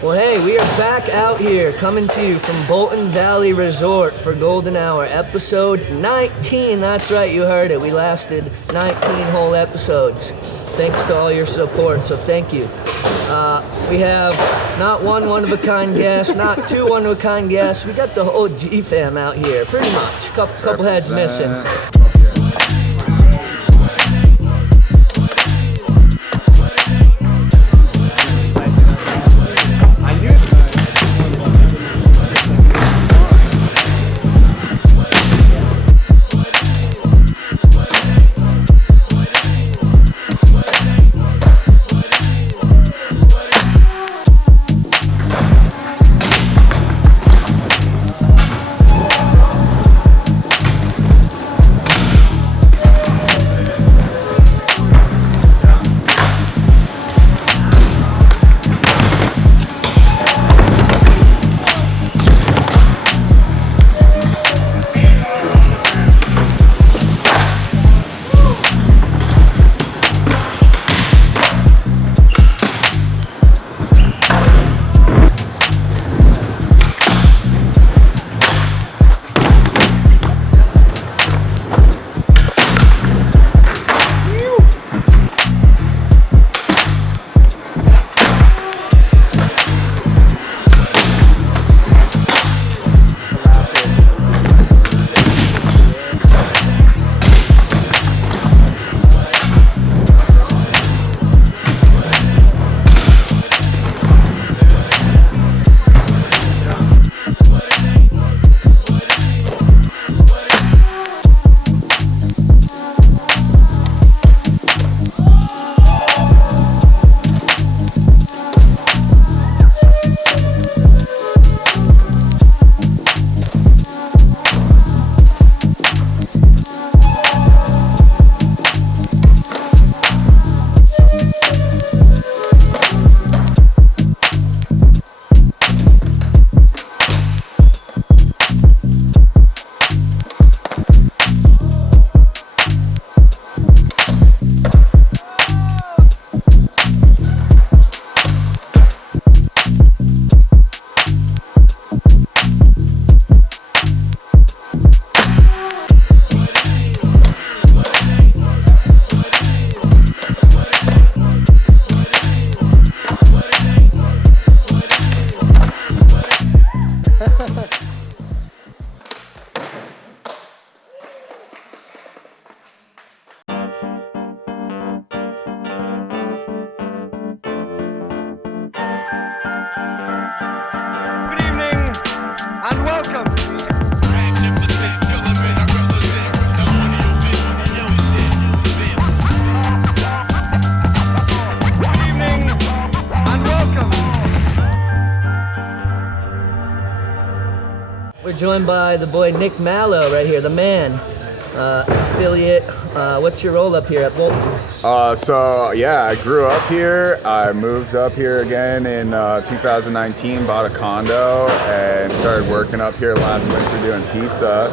Well, hey, we are back out here coming to you from Bolton Valley Resort for Golden Hour, episode 19. That's right, you heard it. We lasted 19 whole episodes. Thanks to all your support, so thank you. We have not one one-of-a-kind guest, not two one-of-a-kind guests. We got the whole G-fam out here, pretty much. Couple heads missing. We're joined by the boy Nick Mallow right here, the man, affiliate. What's your role up here at Bolton? I grew up here. I moved up here again in 2019, bought a condo, and started working up here last winter doing pizza.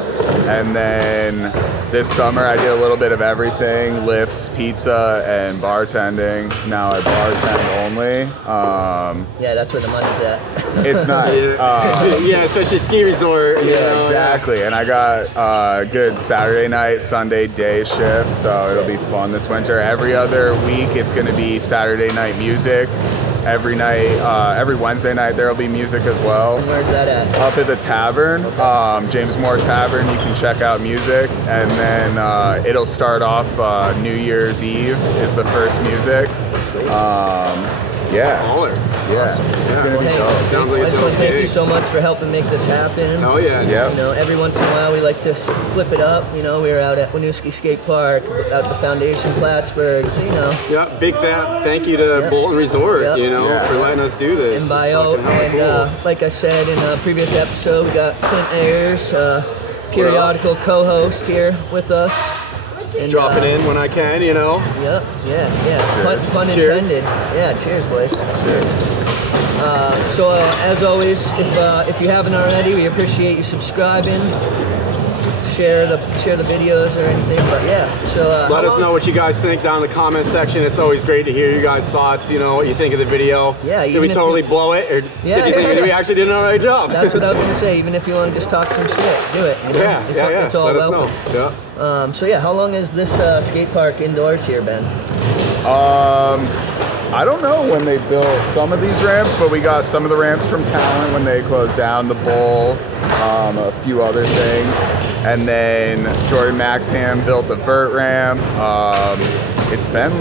And then this summer I did a little bit of everything, lifts, pizza, and bartending. Now I bartend only. Yeah, that's where the money's at. It's nice. Yeah, especially ski resort. Yeah, exactly. And I got good Saturday night, Sunday day shifts, so it'll be fun this winter. Every other week it's going to be Saturday night music. Every night, every Wednesday night there will be music as well. And where's that at? Up at the tavern, James Moore Tavern. You can check out music, and then it'll start off New Year's Eve is the first music. Yeah. Awesome. It's gonna be dope. Sounds like I just a want dope to thank you gig. so much for helping make this happen. Oh yeah. Yeah. You know, every once in a while we like to flip it up. You know, we were out at Woodsy Skate Park, at the Foundation Plattsburgh. So, you know. Yeah, big thank you to Bolton Resort, Yep. for letting us do this. And bio, It's fucking hella and like I said in a previous episode, we got Clint Ayers, periodical co-host here with us. And, Drop it in when I can, Yep, yeah. Pun Cheers. intended. Yeah, cheers, boys. Cheers. As always, if you haven't already, we appreciate you subscribing, share the videos or anything. But yeah, so Let us know what you guys think down in the comment section. It's always great to hear you guys' thoughts. You know what you think of the video. Yeah, did we totally blow it, or Yeah, did you think we actually did an alright job? That's what I was gonna say. Even if you want to just talk some shit, do it. You know? Yeah, It's all Let us welcome. know. Yeah. So yeah, how long has this skate park indoors here been? I don't know when they built some of these ramps, but we got some of the ramps from Talent when they closed down the bowl, a few other things. And then Jordan Maxham built the vert ramp. It's been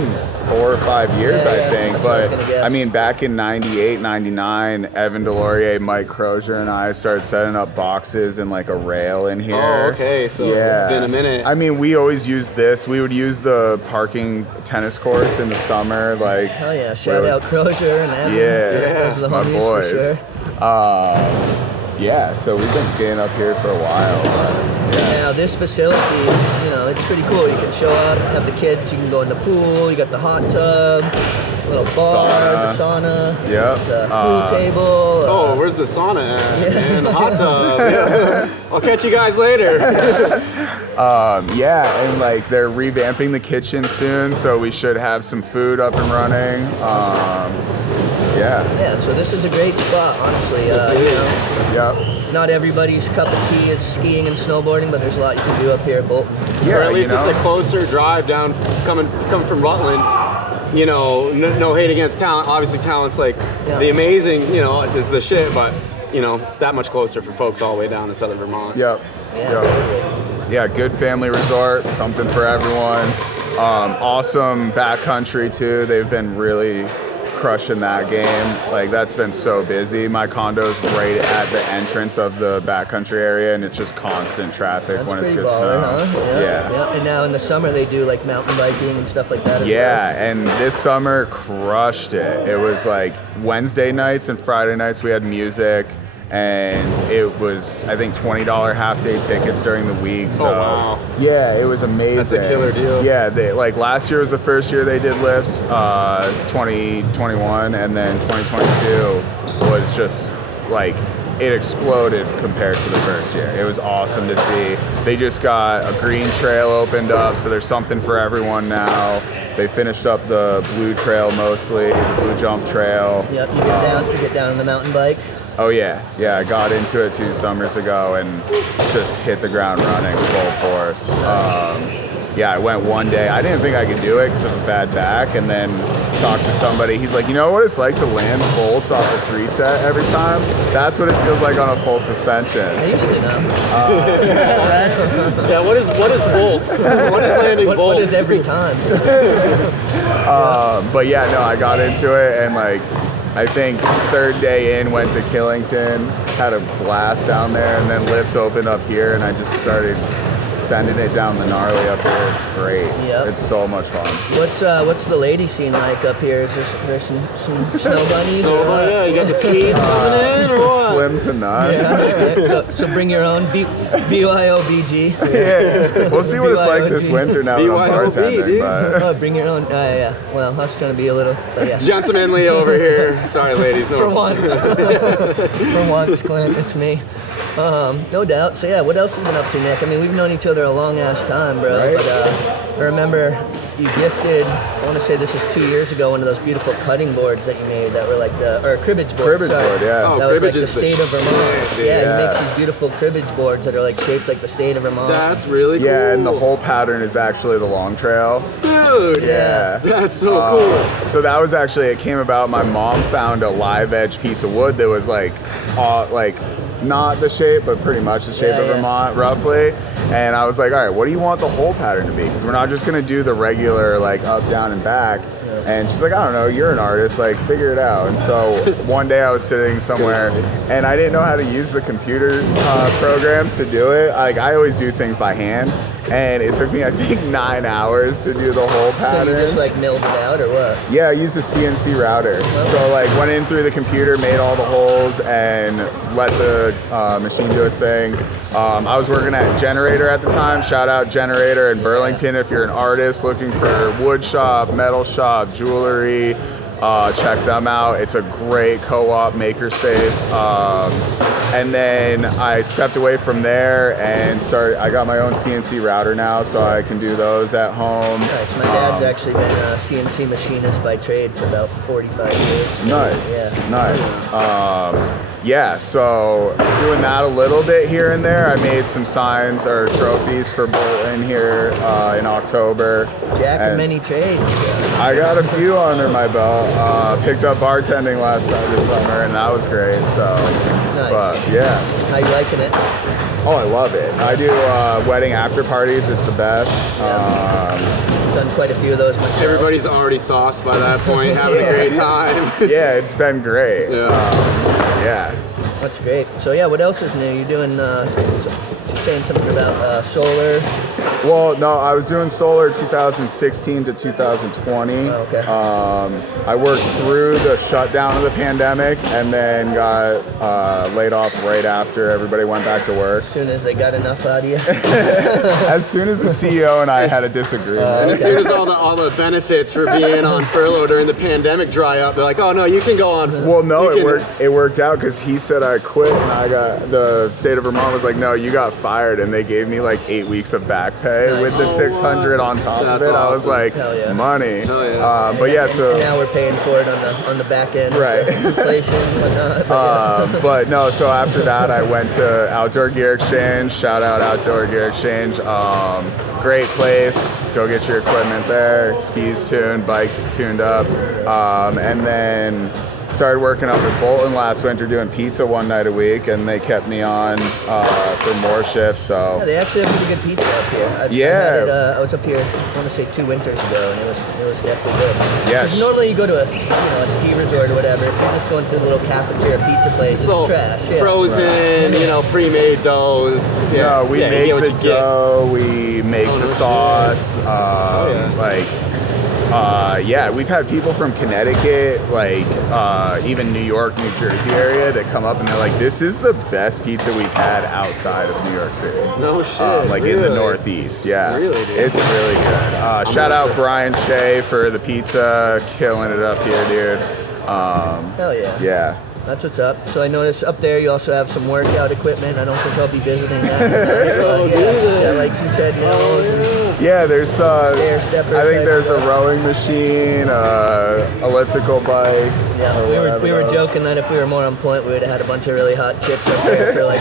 4 or 5 years, I think. That's what I was But gonna guess. I mean, back in 98, 99, Evan Delorier, Mike Crozier, and I started setting up boxes and like a rail in here. Oh, okay. So it's been a minute. I mean, we always used this. We would use the parking tennis courts in the summer, like. Hell yeah! Shout out Crozier and Evan. Those are the my homies boys. for sure. Yeah, so we've been skating up here for a while. Now this facility, you know, it's pretty cool. You can show up, have the kids. You can go in the pool. You got the hot tub, little bar, the sauna. Yep. There's a pool table. Oh, where's the sauna at? And the hot tub. Yeah. I'll catch you guys later. Yeah, and like they're revamping the kitchen soon, so we should have some food up and running. Yeah, so this is a great spot, honestly. You know, Yep. not everybody's cup of tea is skiing and snowboarding, but there's a lot you can do up here at Bolton. Yeah, Or at least you know? it's a closer drive down coming from Rutland. You know, no hate against Talent. Obviously, Talent's like the amazing, you know, is the shit, but you know, it's that much closer for folks all the way down to southern Vermont. Yep. Yeah, Yep. totally. Yeah, good family resort, something for everyone. Awesome backcountry too. They've been really crushing that game. Like that's been so busy. My condo's right at the entrance of the backcountry area, and it's just constant traffic That's when it's pretty good baller, snow. huh? Yeah. And now in the summer they do like mountain biking and stuff like that as Yeah, and this summer crushed it. It was like Wednesday nights and Friday nights we had music, and it was I think $20 half-day tickets during the week. So wow. yeah, it was amazing. That's a killer deal. Yeah, like last year was the first year they did lifts, 2021, and then 2022 was just like it exploded compared to the first year. It was awesome to see. They just got a green trail opened up, so there's something for everyone now. They finished up the blue trail mostly, the blue jump trail. Yep, you get down on the mountain bike. Oh yeah, I got into it 2 summers ago and just hit the ground running full force. Yeah, I went one day. I didn't think I could do it because of a bad back, and then talked to somebody. He's like, you know what it's like to land bolts off a 3-set every time? That's what it feels like on a full suspension. I used to know. Yeah, what is bolts? What is landing bolts? What is every time? But yeah, no, I got into it, and like I think 3rd day in, went to Killington, had a blast down there, and then lifts opened up here, and I just started sending it down the gnarly up here. It's great. Yep. It's so much fun. What's the lady scene like up here? Is there some snow bunnies? or what? Yeah, you got the Swedes coming in or what? Slim to none. Yeah, all right. So bring your own BYOBG. Yeah. We'll see what it's like this winter now that I'm BYOB, bartending. dude. But Oh, bring your own. Yeah. Well, I was trying to be a little. But yeah. Gentlemanly over here. Sorry, ladies. No. For once. For once, Clint, it's me. No doubt. So yeah, what else have you been up to, Nick? I mean, we've known each other a long ass time, bro. Right. But I remember you gifted. I want to say this is 2 years ago. One of those beautiful cutting boards that you made that were like cribbage board. Cribbage sorry. board, yeah. Oh, That was like cribbage the is the state of Vermont. shit, dude. Yeah, Yeah. he makes these beautiful cribbage boards that are like shaped like the state of Vermont. That's really cool. yeah, and the whole pattern is actually the long trail. Dude. Yeah. That's so cool. So that was actually, it came about, my mom found a live edge piece of wood that was like not the shape, but pretty much the shape of Vermont, roughly. And I was like, all right, what do you want the whole pattern to be? Because we're not just gonna do the regular like up, down, and back. And she's like, I don't know, you're an artist, like figure it out. And so one day I was sitting somewhere and I didn't know how to use the computer programs to do it. Like I always do things by hand. And it took me, I think, 9 hours to do the whole So pattern. you just like milled it out or what? Yeah, I used a CNC router. So like went in through the computer, made all the holes, and let the machine do its thing. I was working at Generator at the time. Shout out Generator in Burlington if you're an artist looking for wood shop, metal shop, jewelry, check them out. It's a great co-op makerspace. And then I stepped away from there and I got my own CNC router now, so I can do those at home. Nice. My dad's actually been a CNC machinist by trade for about 45 years. Nice. Yeah. Nice. Yeah, so doing that a little bit here and there. I made some signs or trophies for Bolton here in October. Jack of many trades. I got a few under my belt. Picked up bartending this summer, and that was great. So, nice. But yeah. How you liking it? Oh, I love it. I do wedding after parties. It's the best. Done quite a few of those myself. Everybody's already sauced by that point, having a great time. Yeah, it's been great. Yeah. That's great. So yeah, what else is new? You're doing, saying something about solar. Well, no, I was doing solar 2016 to 2020. Oh, okay. I worked through the shutdown of the pandemic and then got laid off right after everybody went back to work. As soon as they got enough out of you? As soon as the CEO and I had a disagreement. And as soon as all the benefits for being on furlough during the pandemic dry up, they're like, oh no, you can go on. Well, no, it worked out because he said I quit, and the state of Vermont was like, no, you got fired, and they gave me like 8 weeks of back pay with the 600 on top of it. Awesome. I was like, money. But yeah, so and now we're paying for it on the back end, right? Inflation, whatnot. But no, so after that, I went to Outdoor Gear Exchange. Shout out Outdoor Gear Exchange. Great place. Go get your equipment there. Skis tuned, bikes tuned up, and then started working up at Bolton last winter doing pizza one night a week, and they kept me on for more shifts. So yeah, they actually have pretty good pizza up here. I was up here, I want to say 2 winters ago, and it was definitely good. Yes. Because normally you go to a ski resort or whatever, if you're just going to a little cafeteria pizza place, it's trash. Yeah. Frozen, pre-made doughs. Yeah. No, we make the dough, we make the sauce. We've had people from Connecticut, even New York, New Jersey area that come up and they're like, this is the best pizza we've had outside of New York City. No shit. Really? In the Northeast, yeah. Really, dude? It's really good. Shout out Brian Shea for the pizza, killing it up here, dude. Hell yeah. Yeah. That's what's up. So I noticed up there you also have some workout equipment. I don't think I'll be visiting that tonight. Got some treadmills and there's stair steppers. I think there's a rowing machine, elliptical bike. Yeah, we were joking that if we were more on point, we would have had a bunch of really hot chicks up there for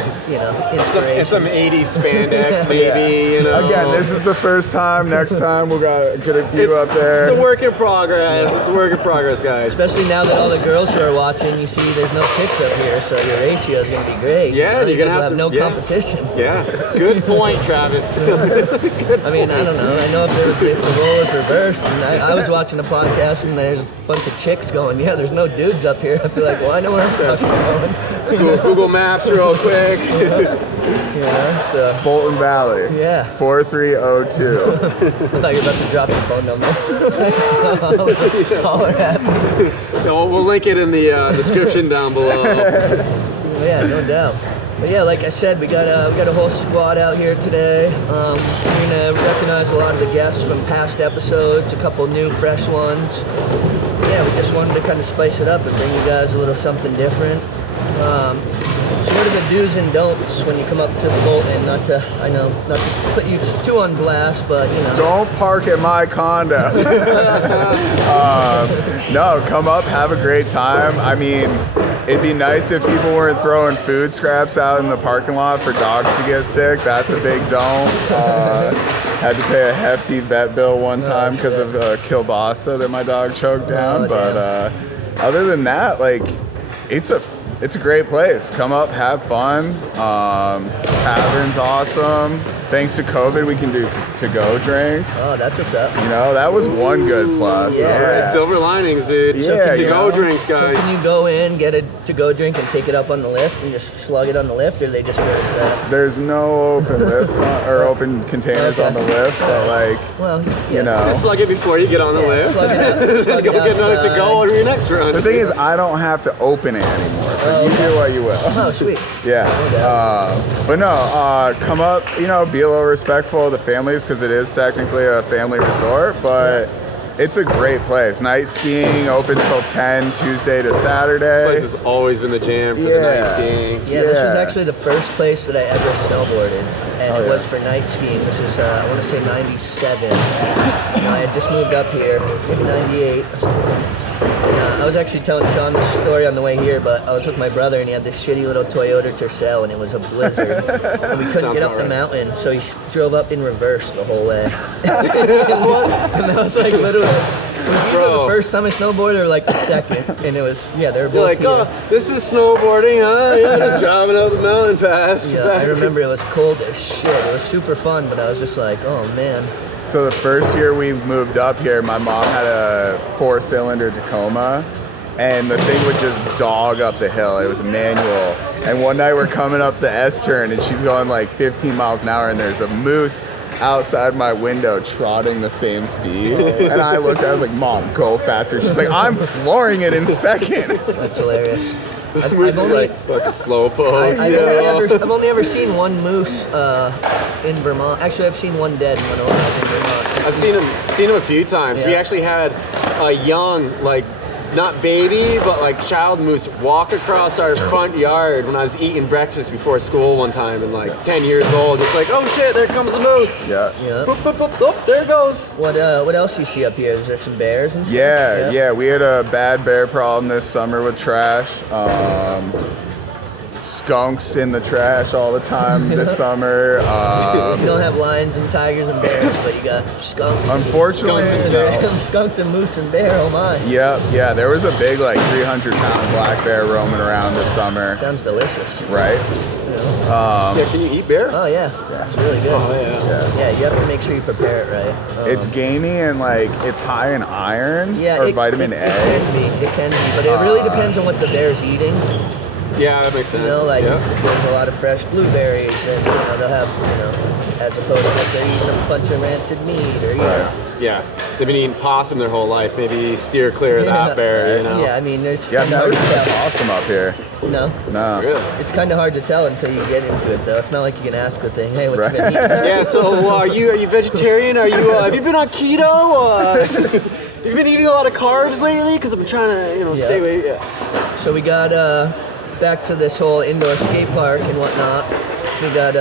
inspiration. It's some 80s spandex, maybe. Again, this is the first time. Next time we'll get a few up there. It's a work in progress. It's a work in progress, guys. Especially now that all the girls who are watching, you see there's no chicks up here, so your ratio is going to be great. Yeah, you're going to have no competition. Yeah, good point, Travis. I mean, I don't know. I know if the role was reversed, and I was watching a podcast and there's a bunch of chicks going, yeah, there's no dudes up here. I'd be like, well, I know where I'm going. Google Maps real quick. So Bolton Valley. Yeah. 4302. I thought you were about to drop your phone number. Holler at me. We'll link it in the description down below. Yeah, no doubt. But yeah, like I said, we got a whole squad out here today. We're gonna recognize a lot of the guests from past episodes, a couple new, fresh ones. Yeah, we just wanted to kind of spice it up and bring you guys a little something different. So what are the do's and don'ts when you come up to the Bolton? Not to put you too on blast, but Don't park at my condo. No, come up, have a great time. I mean, it'd be nice if people weren't throwing food scraps out in the parking lot for dogs to get sick. That's a big don't. Had to pay a hefty vet bill one time because of kielbasa that my dog choked down. Other than that, it's a great place. Come up, have fun. Tavern's awesome. Thanks to COVID, we can do to-go drinks. Oh, that's what's up. That was one good plus. Yeah. Silver linings, dude. Yeah, to-go drinks, guys. So can you go in, get a to-go drink, and take it up on the lift and just slug it on the lift, or they just where it's at? There's no open lifts or open containers on the lift, but Just slug it before you get on the lift. Slug Go it get another to-go on your next run. the thing is, I don't have to open it anymore, so you do what you will. Oh, sweet. Yeah. But no, come up, be a little respectful of the families because it is technically a family resort, but It's a great place. Night skiing, open till 10, Tuesday to Saturday. This place has always been the jam for the night skiing. Yeah, this was actually the first place that I ever snowboarded, and it was for night skiing. This is, I want to say 97. I had just moved up here, maybe 98 or something. And, I was actually telling Sean this story on the way here, but I was with my brother, and he had this shitty little Toyota Tercel, and it was a blizzard. And we couldn't get up the mountain, so he drove up in reverse the whole way. And that was like literally, it was either the first time I snowboarded or like the second, and it was, they were both You're like, here. oh, this is snowboarding, huh? Yeah, just driving up the mountain pass. Yeah, I remember it was cold as shit. It was super fun, but I was just like, oh man. So the first year we moved up here, my mom had a 4-cylinder Tacoma, and the thing would just dog up the hill. It was a manual. And one night we're coming up the S-turn, and she's going like 15 miles an hour, and there's a moose outside my window trotting the same speed. And I looked at it, I was like, Mom, go faster. She's like, I'm flooring it in second. That's hilarious. I've Moose is only, like fucking slow pokes. I've only ever seen one moose in Vermont. Actually, I've seen one dead and one alive in Vermont. I've seen him a few times. Yeah. We actually had a young, like, not baby, but like child moose walk across our front yard when I was eating breakfast before school one time, and like 10 years old. It's like, oh shit, there comes the moose. Yeah. Boop, boop, boop, boop, there it goes. What else do you see up here? Is there some bears and stuff? Yeah. We had a bad bear problem this summer with trash. Skunks in the trash all the time this summer. You don't have lions and tigers and bears, but you got skunks. Unfortunately, Skunks and moose and bear. Oh my. Yeah. There was a big, like 300-pound black bear roaming around this summer. Sounds delicious. Right? Yeah, can you eat bear? Oh yeah, it's really good. Oh yeah. Yeah, you have to make sure you prepare it right. It's gamey and like it's high in iron or vitamin A. It can be, but it really depends on what the bear's eating. Yeah, that makes sense. You know, like if there's a lot of fresh blueberries, then they'll have, as opposed to if they're eating a bunch of rancid meat or Yeah, they've been eating possum their whole life. Maybe steer clear of that bear, Yeah, I mean, there's Yeah, kind of I've hard never to seen tell. possum up here. No. Really? It's kind of hard to tell until you get into it, though. It's not like you can ask the thing, hey, what you been eating? Yeah, so are you vegetarian? Are you have you been on keto? Have you been eating a lot of carbs lately? Because I'm trying to stay away. Yeah. So we got back to this whole indoor skate park and whatnot. We got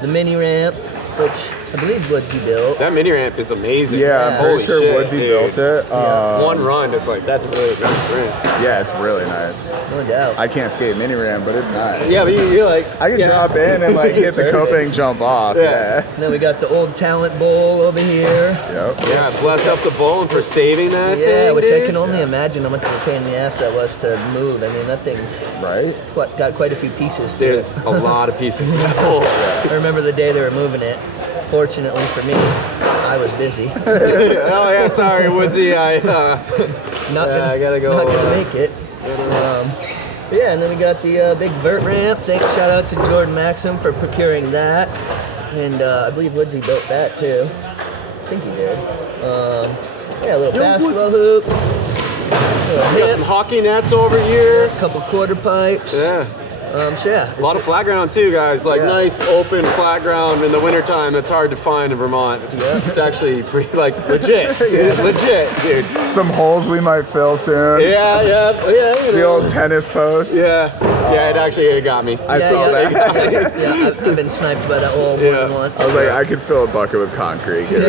the mini ramp, which I believe Woodsy built. That mini ramp is amazing. Yeah, I'm pretty Holy sure shit, Woodsy dude. built it. One run, it's like, that's a really nice ramp. Yeah, it's really nice. No doubt. I can't skate mini ramp, but it's nice. Yeah, but you're like... I can drop in and like hit the Perfect. coping and jump off. Yeah. And then we got the old talent bowl over here. Yep. Yeah, bless up to Bolton for saving that thing, Yeah, which dude. I can only imagine how much of a pain in the ass that was to move. I mean, that thing's got quite a few pieces to There's it. a lot of pieces in that hole. I remember the day they were moving it. Fortunately for me, I was busy. Oh yeah, sorry, Woodsy. I gotta go. Not gonna make it. Yeah, and then we got the big vert ramp. Shout out to Jordan Maxim for procuring that, and I believe Woodsy built that too. I think he did. Yeah, a little basketball hoop. We got some hockey nets over here. A couple quarter pipes. Yeah. So yeah, A lot of flat ground too, guys. Like nice open flat ground in the wintertime that's hard to find in Vermont. It's actually pretty legit. Legit, dude. Some holes we might fill soon. Yeah. The old tennis post. Yeah, it got me. I saw that. Yeah, I've been sniped by that hole more than once. I was like, I could fill a bucket with concrete here.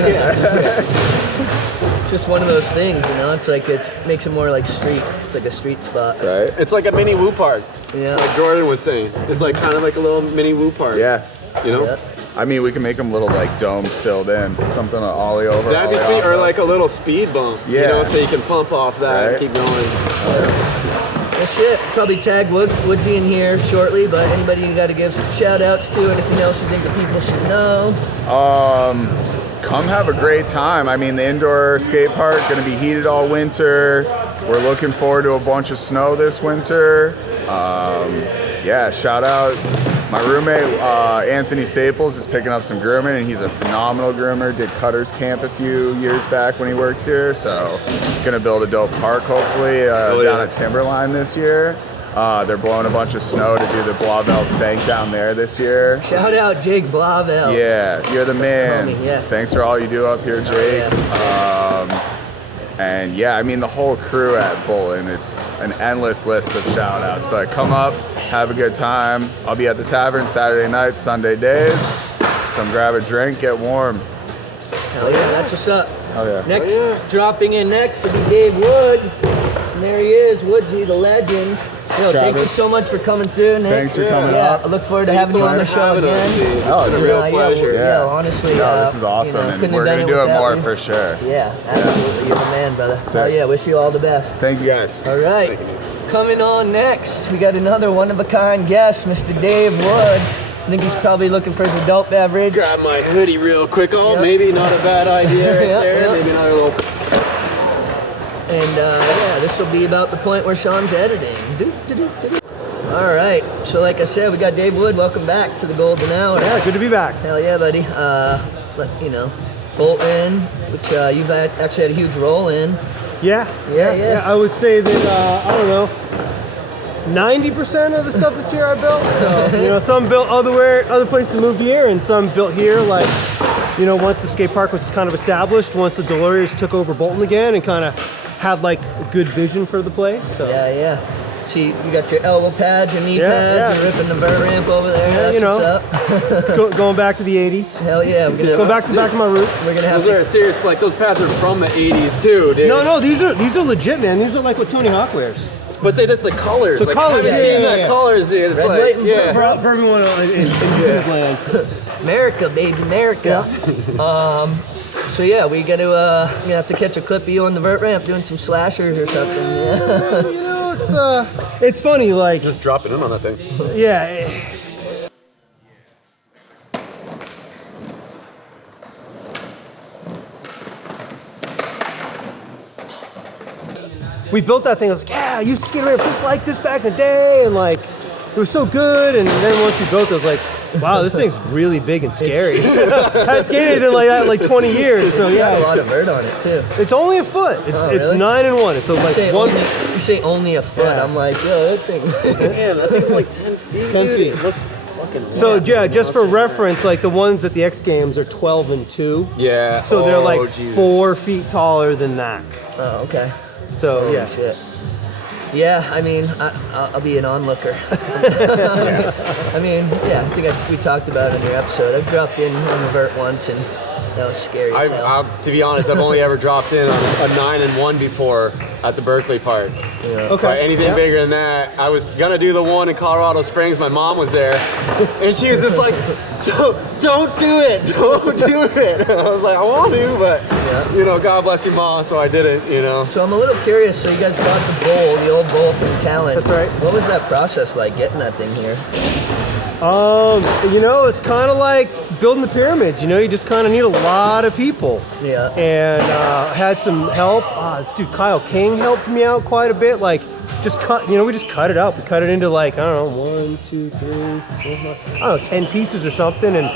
It's just one of those things, It's like it makes it more like street. It's like a street spot. Right? It's like a mini woo park. Yeah. Like Jordan was saying. It's like kind of like a little mini woo park. Yeah. You know? Yeah. I mean, we can make them little like dome filled in. Something to ollie over. That'd be ollie sweet, off or of. like a little speed bump. Yeah. You know, so you can pump off that and keep going. Well, shit. Probably tag Woodsy in here shortly, but anybody you got to give shout outs to, anything else you think the people should know? Come have a great time. I mean, the indoor skate park going to be heated all winter. We're looking forward to a bunch of snow this winter. Shout out my roommate Anthony Staples is picking up some grooming, and he's a phenomenal groomer. Did Cutter's Camp a few years back when he worked here, so gonna build a dope park hopefully down at Timberline this year. They're blowing a bunch of snow to do the Blavelt's bank down there this year. Shout out Jake Blavelt. Yeah, you're the man. homie, yeah. Thanks for all you do up here, Jake. And yeah, I mean, the whole crew at Bolton, it's an endless list of shout outs. But come up, have a good time. I'll be at the tavern Saturday nights, Sunday days. Come grab a drink, get warm. Hell yeah, that's what's up. Oh yeah. Next, dropping in next will be Dave Wood. And there he is, Woodsy, the legend. Yo, thank you so much for coming through, Nick. Thanks for coming up. up. I look forward to having you on the show again. It's been a real pleasure. Yeah, honestly. This is awesome, and we're going to do it more for sure. Yeah, absolutely. You're the man, brother. Hell yeah, wish you all the best. Thank you, guys. All right. Coming on next, we got another one-of-a-kind guest, Mr. Dave Wood. I think he's probably looking for his adult beverage. Grab my hoodie real quick. Oh, maybe not a bad idea right there. Maybe another little... And yeah, this will be about the point where Sean's editing. All right, so like I said, we got Dave Wood. Welcome back to the Golden Hour. Yeah, good to be back. Hell yeah, buddy. You know, Bolton, which you've actually had a huge role in. Yeah. I would say that, I don't know, 90% of the stuff that's here I built. So, you know, some built other places moved here, and some built here, like, you know, once the skate park was kind of established, once the Deloriers took over Bolton again and kind of had, like, a good vision for the place. So. Yeah. See, you got your elbow pads, your knee pads, you're ripping the vert ramp over there. Yeah, that's you know, what's up. going back to the 80s. Hell yeah. We're gonna Go back to my roots. We're gonna have Those are serious, like those pads are from the 80s too, dude. No, these are legit, man. These are like what Tony Hawk wears. But they just the colors. The like, colors, I've seen yeah. that colors, dude. It's Red, like, white, and yeah. For everyone in YouTube land. America, baby, America. So yeah, we got to gonna have to catch a clip of you on the vert ramp doing some slashers or something. Yeah. You know, it's funny, like, Just dropping in on that thing. yeah. We built that thing. I was like, yeah, I used to skate around just like this back in the day, and like, it was so good. And then once we built it, I was like, wow, this thing's really big and scary. I hadn't skated in like that in like 20 years, so It's yeah. got a lot of vert on it too. It's only a foot. It's really? 9 and 1. It's You say only a foot. Yeah. I'm like, yo, that thing. Damn, that thing's like 10 feet. It's 10 dude. feet. It looks fucking. So yeah, just for reference, like the ones at the X Games are 12 and 2. Yeah. So they're like Jesus. 4 feet taller than that. Oh, okay. So Holy yeah. shit. Yeah, I mean, I'll be an onlooker. I mean, yeah, I think we talked about it in your episode. I've dropped in on the vert once, and that was scary as hell. To be honest, I've only ever dropped in on a 9 and 1 before at the Berkeley Park. Yeah. Okay. But anything bigger than that, I was gonna do the one in Colorado Springs. My mom was there, and she was just like, "Don't do it, don't do it." I was like, "I want to, but you know, God bless your mom, so I didn't." You know. So I'm a little curious. So you guys bought the bowl, the old bowl from Talent. That's right. What was that process like getting that thing here? You know, it's kind of like building the pyramids. You know, you just kind of need a lot of people. Yeah. And had some help. This dude Kyle King helped me out quite a bit. Like, just cut. You know, we just cut it up. We cut it into like, I don't know, 1, 2, 3, 4, 5, I don't know, 10 pieces or something. And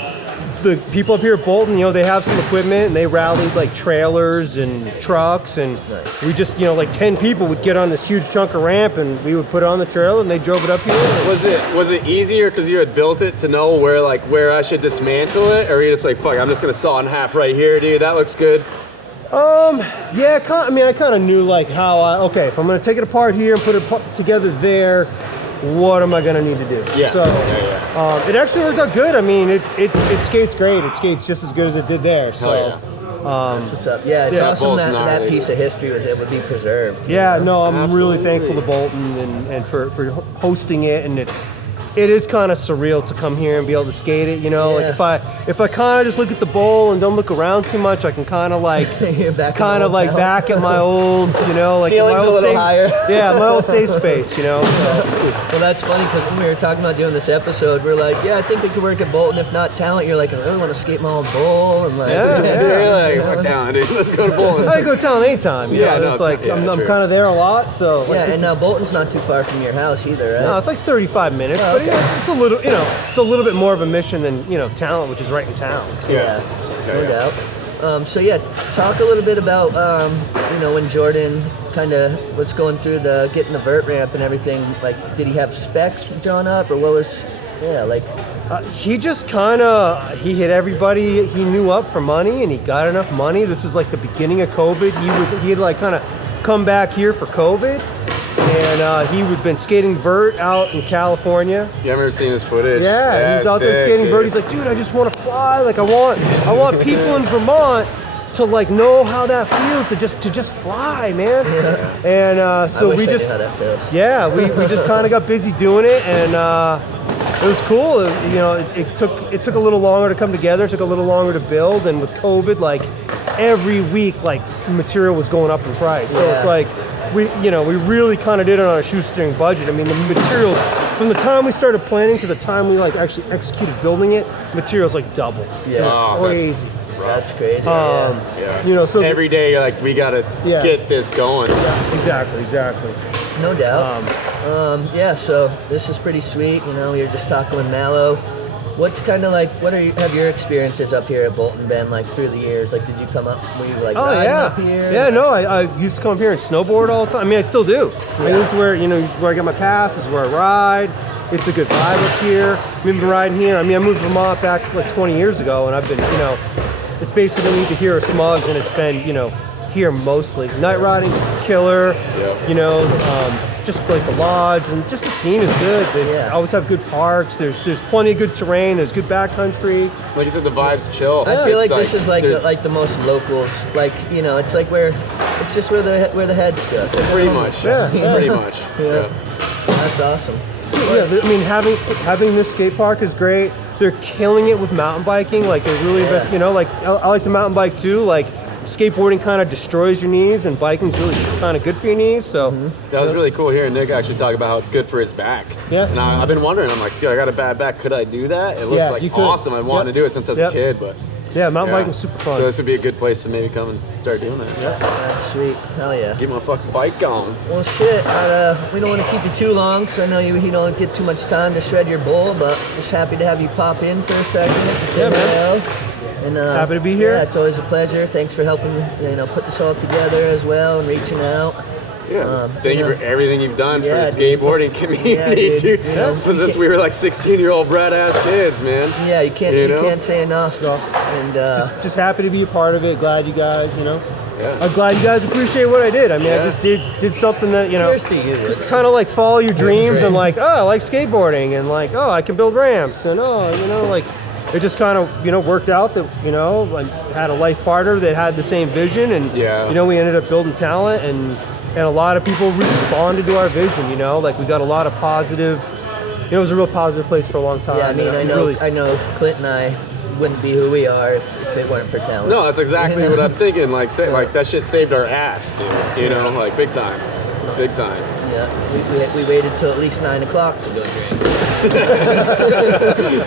the people up here at Bolton, you know, they have some equipment, and they rallied like trailers and trucks, and we just, you know, like 10 people would get on this huge chunk of ramp, and we would put it on the trailer, and they drove it up here. Was it easier because you had built it to know where I should dismantle it, or were you just like, fuck, I'm just gonna saw it in half right here, dude? That looks good. Yeah, I kind of knew like how if I'm gonna take it apart here and put it together there, what am I gonna need to do? Yeah. So it actually worked out good. I mean, it skates great. It skates just as good as it did there. So. What's up? Yeah, it's awesome Bolt's that gnarly. piece of history was able to be preserved. Yeah, no, I'm really Absolutely. thankful to Bolton and for hosting it, and it is kind of surreal to come here and be able to skate it, you know. Yeah. Like if I kind of just look at the bowl and don't look around too much, I can kind of like You're back in kind the of like hotel. back at my old, you know, like Ceiling's my a old little safe, higher. yeah, my old safe space, you know. So. Well, that's funny because when we were talking about doing this episode, we're like, yeah, I think we could work at Bolton. If not Talent, you're like, I really want to skate my old bowl. And like, Yeah, yeah. You're like, fuck down, dude. Let's go to bowling. I go town anytime, you Yeah, know. no, It's like yeah, I'm true. kind of there a lot, so. Like, Yeah, this and now is- Bolton's not too far from your house either, right? No, it's like 35 minutes, Oh, but okay. it's a little, you know, it's a little bit more of a mission than, you know, Talent, which is right in town. So. Yeah, no doubt. So yeah, talk a little bit about you know, when Jordan kind of was going through getting the vert ramp and everything. Like, did he have specs drawn up, or what was Yeah, like, He just kind of, he hit everybody he knew up for money, and he got enough money. This was like the beginning of COVID. He had like kind of come back here for COVID, and he had been skating vert out in California. You ever seen his footage? Yeah, he's out there skating vert. He's like, dude, I just want to fly. Like, I want people in Vermont to like know how that feels to just fly, man. Yeah. And so I wish we I knew just how that feels. yeah, we just kind of got busy doing it, and it was cool. You know, it took a little longer to come together. It took a little longer to build, and with COVID, like every week, like material was going up in price. So it's like we really kind of did it on a shoestring budget. I mean, the materials from the time we started planning to the time we like actually executed building it, materials like doubled. Yeah. It was crazy. That's crazy. Yeah. You know, so every day you're like, we gotta get this going. Exactly. No doubt. Yeah, so this is pretty sweet. You know, we were just talking with Mallow. What's kind of like, have your experiences up here at Bolton been like through the years? Like, did you come up, were you like riding up here? Yeah, no, I used to come up here and snowboard all the time. I mean, I still do. I mean, this is where, where I get my pass, this is where I ride. It's a good vibe up here. We've been riding here. I mean, I moved to Vermont back like 20 years ago, and I've been, it's basically either here or Smugs, and it's been, here mostly. Night riding's killer, just like the lodge, and just the scene is good. They always have good parks. There's plenty of good terrain. There's good backcountry. Like you said, the vibe's chill. I feel like this is like the most locals. Like, it's like it's just where the heads go. So pretty much. Yeah. Pretty much. Yeah. That's awesome. Yeah, I mean, having this skate park is great. They're killing it with mountain biking. Like, they're really invest. Like I like to mountain bike too. Like, skateboarding kind of destroys your knees, and biking's really kind of good for your knees. So that was really cool hearing Nick actually talk about how it's good for his back. Yeah. And I've been wondering. I'm like, dude, I got a bad back. Could I do that? It looks like awesome. I wanted to do it since I was a kid, but. Yeah, mountain biking's super fun. So this would be a good place to maybe come and start doing that. Yeah, that's sweet. Hell yeah. Get my fucking bike on. Well, shit, we don't want to keep you too long, so I know you don't get too much time to shred your bowl, but just happy to have you pop in for a second and say hello. And, happy to be here. Yeah, it's always a pleasure. Thanks for helping, put this all together as well and reaching out. Yeah, thank you for everything you've done for the skateboarding community, dude. Since we were like 16-year-old brat-ass kids, man. Yeah, you can't say enough. No. And just happy to be a part of it. Glad you guys, Yeah. I'm glad you guys appreciate what I did. I mean, I just did something that, cheers to you. kind of like follow your dreams and like, I like skateboarding, and like, I can build ramps, and like, it just kind of, worked out that, I had a life partner that had the same vision, and, we ended up building talent, and a lot of people responded to our vision, like we got a lot of positive, it was a real positive place for a long time. Yeah, I mean, I know Clint and I wouldn't be who we are if it weren't for talent. No, that's exactly what I'm thinking. Like, like that shit saved our ass, dude. Like big time. Yeah, we waited till at least 9 o'clock to go drink.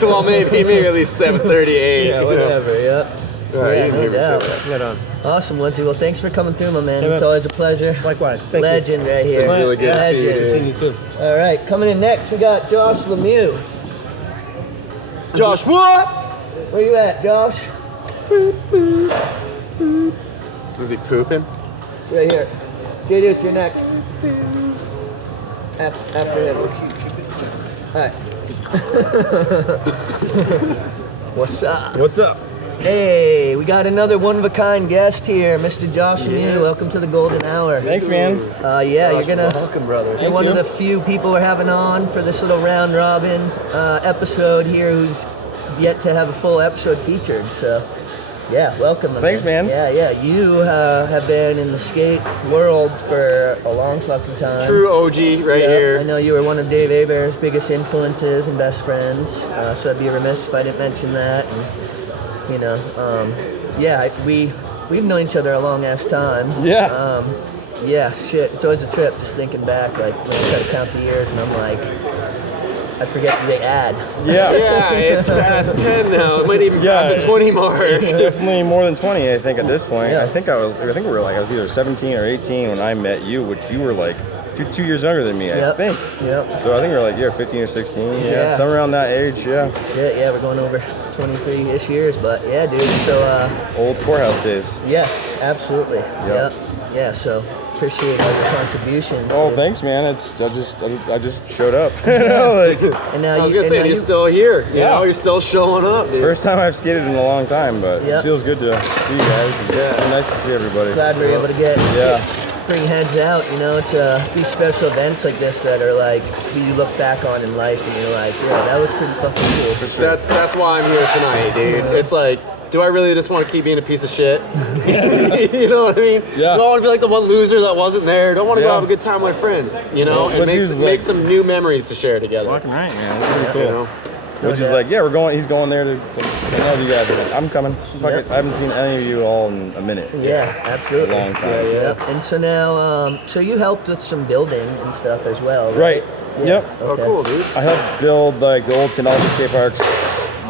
Well, maybe at least 7:38. Yeah, whatever. Yeah. Right, No doubt. Right on. Awesome, Woodsy. Well, thanks for coming through, my man. Yeah, It's always a pleasure. Likewise. Thank Legend right here. Really good to see you, Legend. dude. Seeing you too. All right, coming in next, we got Josh Lemieux. Josh, what? Where you at, Josh? Was he pooping? Right here. JD, you're next. After him. All right. What's up? What's up? Hey, we got another one-of-a-kind guest here, Mr. Josh Lemieux. Welcome to the Golden Hour. Thanks, man. You're gonna. Welcome, brother. You're one of the few people we're having on for this little round-robin episode here, who's yet to have a full episode featured. So, yeah, welcome. Thanks, man. Yeah. You have been in the skate world for a long fucking time. True OG right here. I know you were one of Dave Hebert's biggest influences and best friends. So I'd be remiss if I didn't mention that. And, we've known each other a long ass time. Yeah. Shit. It's always a trip just thinking back. Like, when I try to count the years, and I'm like, I forget the ad. Yeah. It's past 10 now. It might even pass the 20 mark. It's definitely more than 20, I think, at this point. Yeah. I think I was either 17 or 18 when I met you, which you were like 2 years younger than me, I think. Yep. So I think we were like, 15 or 16. Yeah. Somewhere around that age, yeah. Yeah, we're going over 23-ish years, but yeah, dude. So, Old courthouse days. yes, absolutely. Yep. Yeah, so appreciate all your contributions. Oh, thanks, man. I just showed up. Like, And now I was gonna say, you're still here. You know, you're still showing up, dude. first time I've skated in a long time, but Yep. it feels good to see you guys. It's been nice to see everybody. glad we were able to bring heads out, you know, to these special events like this that are like, do you look back on in life and you're like, yeah, that was pretty fucking cool. For sure. That's why I'm here tonight, dude. It's like, do I really just want to keep being a piece of shit? You know what I mean? Yeah. Do I want to be like the one loser that wasn't there? Don't want to go Yeah. have a good time with my friends, you know, and But make dude's make like- some new memories to share together. Fucking right, man. That's pretty cool. You know? Which is like, he's going there to hang out with you guys. I'm coming. Fuck it. I haven't seen any of you all in a minute. Yeah, absolutely. A long time. Yeah. And so now, so you helped with some building and stuff as well, right? Right. Yeah. Yep. Oh, Okay. cool, dude. I helped build like the old St. Albans skate parks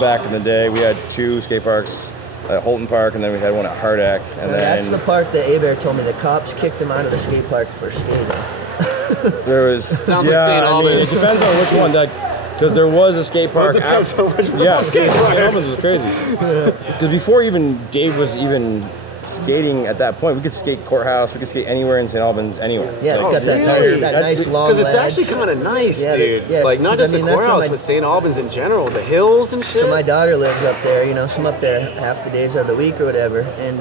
back in the day. We had 2 skate parks at Holton Park, and then we had one at Hardak. And Now, then that's the part that Abear told me the cops kicked him out of the skate park for skating. there was Sounds like St. I mean, Albans. it depends on which one. Because there was a skate park. depends on which one. Yeah, Skate St. parks. Albans was crazy. Because before even Dave was even skating at that point, we could skate Courthouse. We could skate anywhere in St. Albans, anywhere. Yeah, it's Like, got that, really? that nice long Because it's ledge. actually kind of nice, Yeah, dude. yeah, Like, not 'cause just I mean, the that's where courthouse, my- but St. Albans in general. The hills and shit. So my daughter lives up there, you know, so I'm up there half the days of the week or whatever, and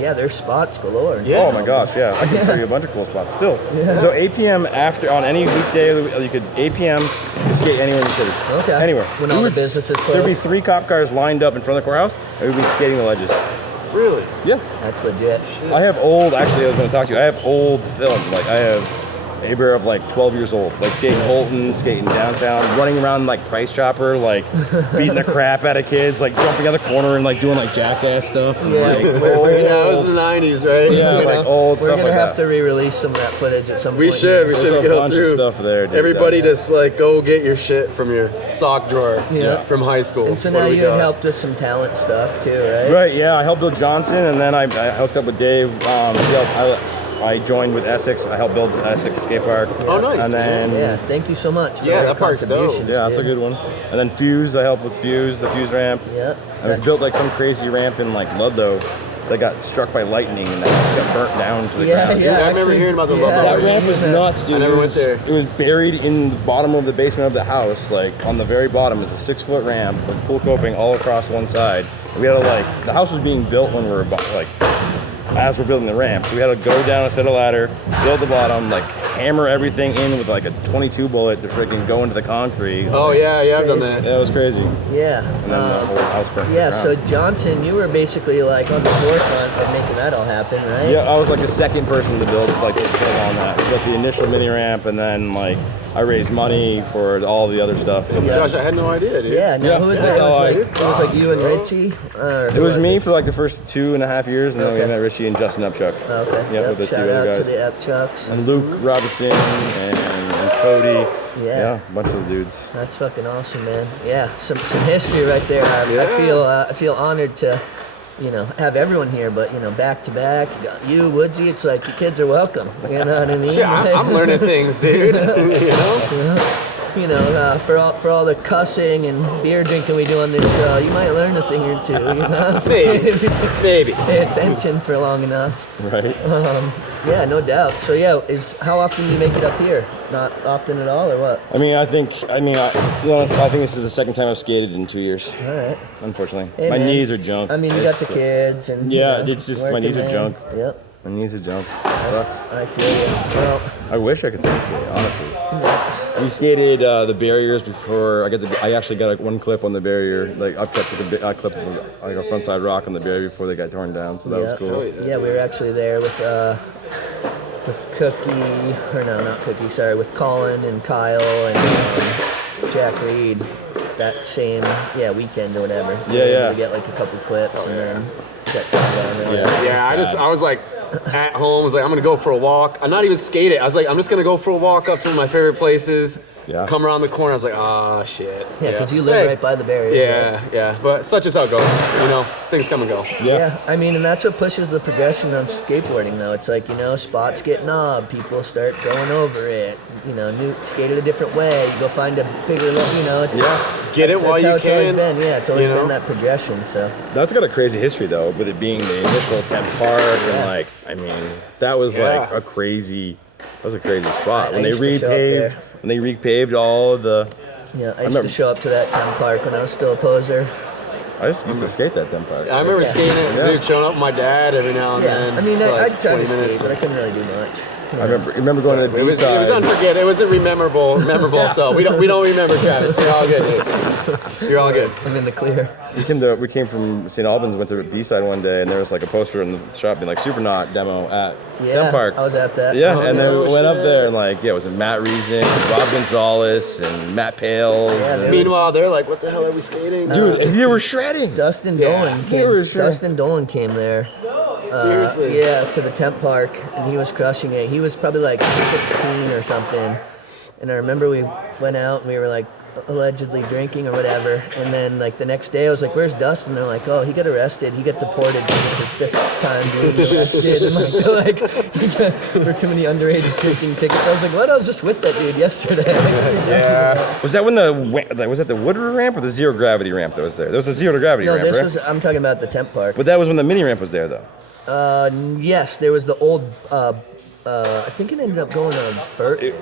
yeah, there's spots galore. Oh my gosh, yeah. I can show you a bunch of cool spots still. So 8 p.m. after, on any weekday, you could 8 p.m. you could skate anywhere in the city. Okay. Anywhere. When We all the would businesses There'd be close. 3 cop cars lined up in front of the courthouse, and we'd be skating the ledges. Really? Yeah. That's legit. I have old, actually, I was going to talk to you. I have old film. Like, I have Abear of like 12 years old, like skating Holton, skating downtown, running around like Price Chopper, like beating the crap out of kids, like jumping on the corner and like doing like jackass stuff. Yeah. Like, You know, it was the 90s, right? yeah, You like know? old We're stuff gonna like have that. to re-release some of that footage at some We point. should. We There's should a go bunch of through. stuff there, dude. Everybody That's- just like go get your shit from your sock drawer Yeah. from high school. And so What now do we you had got? helped with some talent stuff too, right? Right, yeah, I helped build Johnson, and then I hooked up with Dave. I joined with Essex. I helped build Essex Skate Park. Oh, nice, And then, Yeah, thank you so much for Yeah, your that park's dope. contributions. yeah, that's a dude. good one. And then Fuse, I helped with Fuse, the Fuse ramp. Yeah. And we built like some crazy ramp in like Ludlow that got struck by lightning and that house got burnt down to the Yeah, ground. yeah. I remember actually, hearing about the yeah. Ludlow That ramp was nuts, dude. I never It went was- there. It was buried in the bottom of the basement of the house, like on the very bottom is a 6-foot ramp with pool coping all across one side. We had to like, the house was being built when we were like, as we're building the ramp. So we had to go down a set of ladder, build the bottom, like hammer everything in with like a 22 bullet to freaking go into the concrete. Oh yeah, I've done that. That was crazy. Yeah. And then the whole house burnt to the Yeah, so ground. Johnson, you were basically like on the forefront of making that all happen, right? Yeah, I was like the second person to build on that. We built the initial mini ramp, and then like I raised money for all the other stuff. And Yeah. Gosh, I had no idea, dude. Yeah, now Yeah, who was that's that? how It was like you and Richie? Or It who was me it? for like the first 2.5 years, and then we Okay. met Richie and Justin Upchuck. Okay. Yeah, with the Shout 2 out other to guys. the Upchucks. And Luke Robertson and Cody. Yeah. A bunch of the dudes. That's fucking awesome, man. Yeah, some history right there. I feel honored to, you know, have everyone here. But you know, back to back, you got you, Woodsy. It's like your kids are welcome. You know what I mean? Shit, I'm learning things, dude. You know? You know, for all the cussing and beer drinking we do on this show, you might learn a thing or two. You know, Maybe. pay attention for long enough. Right? Yeah, no doubt. So yeah, how often do you make it up here? Not often at all, or what? I think this is the second time I've skated in 2 years. All right. Unfortunately, Hey, my man. knees are junk. I mean, you got the It's- kids and Yeah, you know, it's just my working knees are man. junk. Yep. My knees are junk. It sucks. I feel you. Well, I wish I could still skate, honestly. We skated the barriers before. I actually got one clip on the barrier. Like Upchuck took a clip of like a front side rock on the barrier before they got torn down. So that was yeah. cool. Yeah, we were actually there with Cookie, or no, not Cookie. Sorry, with Colin and Kyle and Jack Reed. That same weekend or whatever. Yeah. We get like a couple clips and then got torn down. There. Yeah. I was like at home, was like, I'm gonna go for a walk. I'm not even skating. I was like, I'm just gonna go for a walk up to one of my favorite places. Yeah. Come around the corner. I was like, ah, shit. Yeah, because you live right by the barriers. right? Yeah. But such is how it goes. You know, things come and go. Yeah, I mean, and that's what pushes the progression of skateboarding, though. It's like, you know, spots get knobbed, people start going over it. You know, new skate it a different way. You go find a bigger, you know, it's get it while you That's how it's can. always been. Yeah, it's always you know? been that progression. So That's got a crazy history though, with it being the initial Temp Park and like, I mean, that was like a crazy spot when they used to show up there. repaved all of the. yeah, I used to show up to that Temp Park when I was still a poser. I just used to skate that Temp Park. I remember skating it, dude, showing up with my dad every now and Yeah, then. I mean, for like I'd try 20 to skate, minutes. but I couldn't really do much. I remember going to the It was B-side. unforgettable. It wasn't memorable, so we don't remember, Travis. You're all good, dude. You're all good. I'm in the clear. We came from St. Albans, went to B-side one day, and there was like a poster in the shop being like Supernaut demo at Temp Park. I was at that. Yeah, Oh, and then no we went up shit. there and like, it was Matt Reason, Rob Gonzalez, and Matt Pales. Yeah, and- there Meanwhile, they're like, what the hell are we skating? dude, they were shredding. Dustin Yeah, Dolan they came. were sure. Dustin Dolan came there. Seriously? Yeah, to the Temp Park, and he was crushing it. He was probably like 16 or something. And I remember we went out and we were like allegedly drinking or whatever. And then like the next day I was like, where's Dustin? They're like, oh, he got arrested. He got deported. It's his 5th time being arrested. And like, they're like, he got for too many underage drinking tickets. I was like, what? I was just with that dude yesterday. Yeah. Was that was that the Woodward ramp or the zero gravity ramp that was there? There was a zero gravity No, ramp, this right? was, I'm talking about the Temp Park. But that was when the mini ramp was there, though. Yes, there was the old, I think it ended up going to Burton.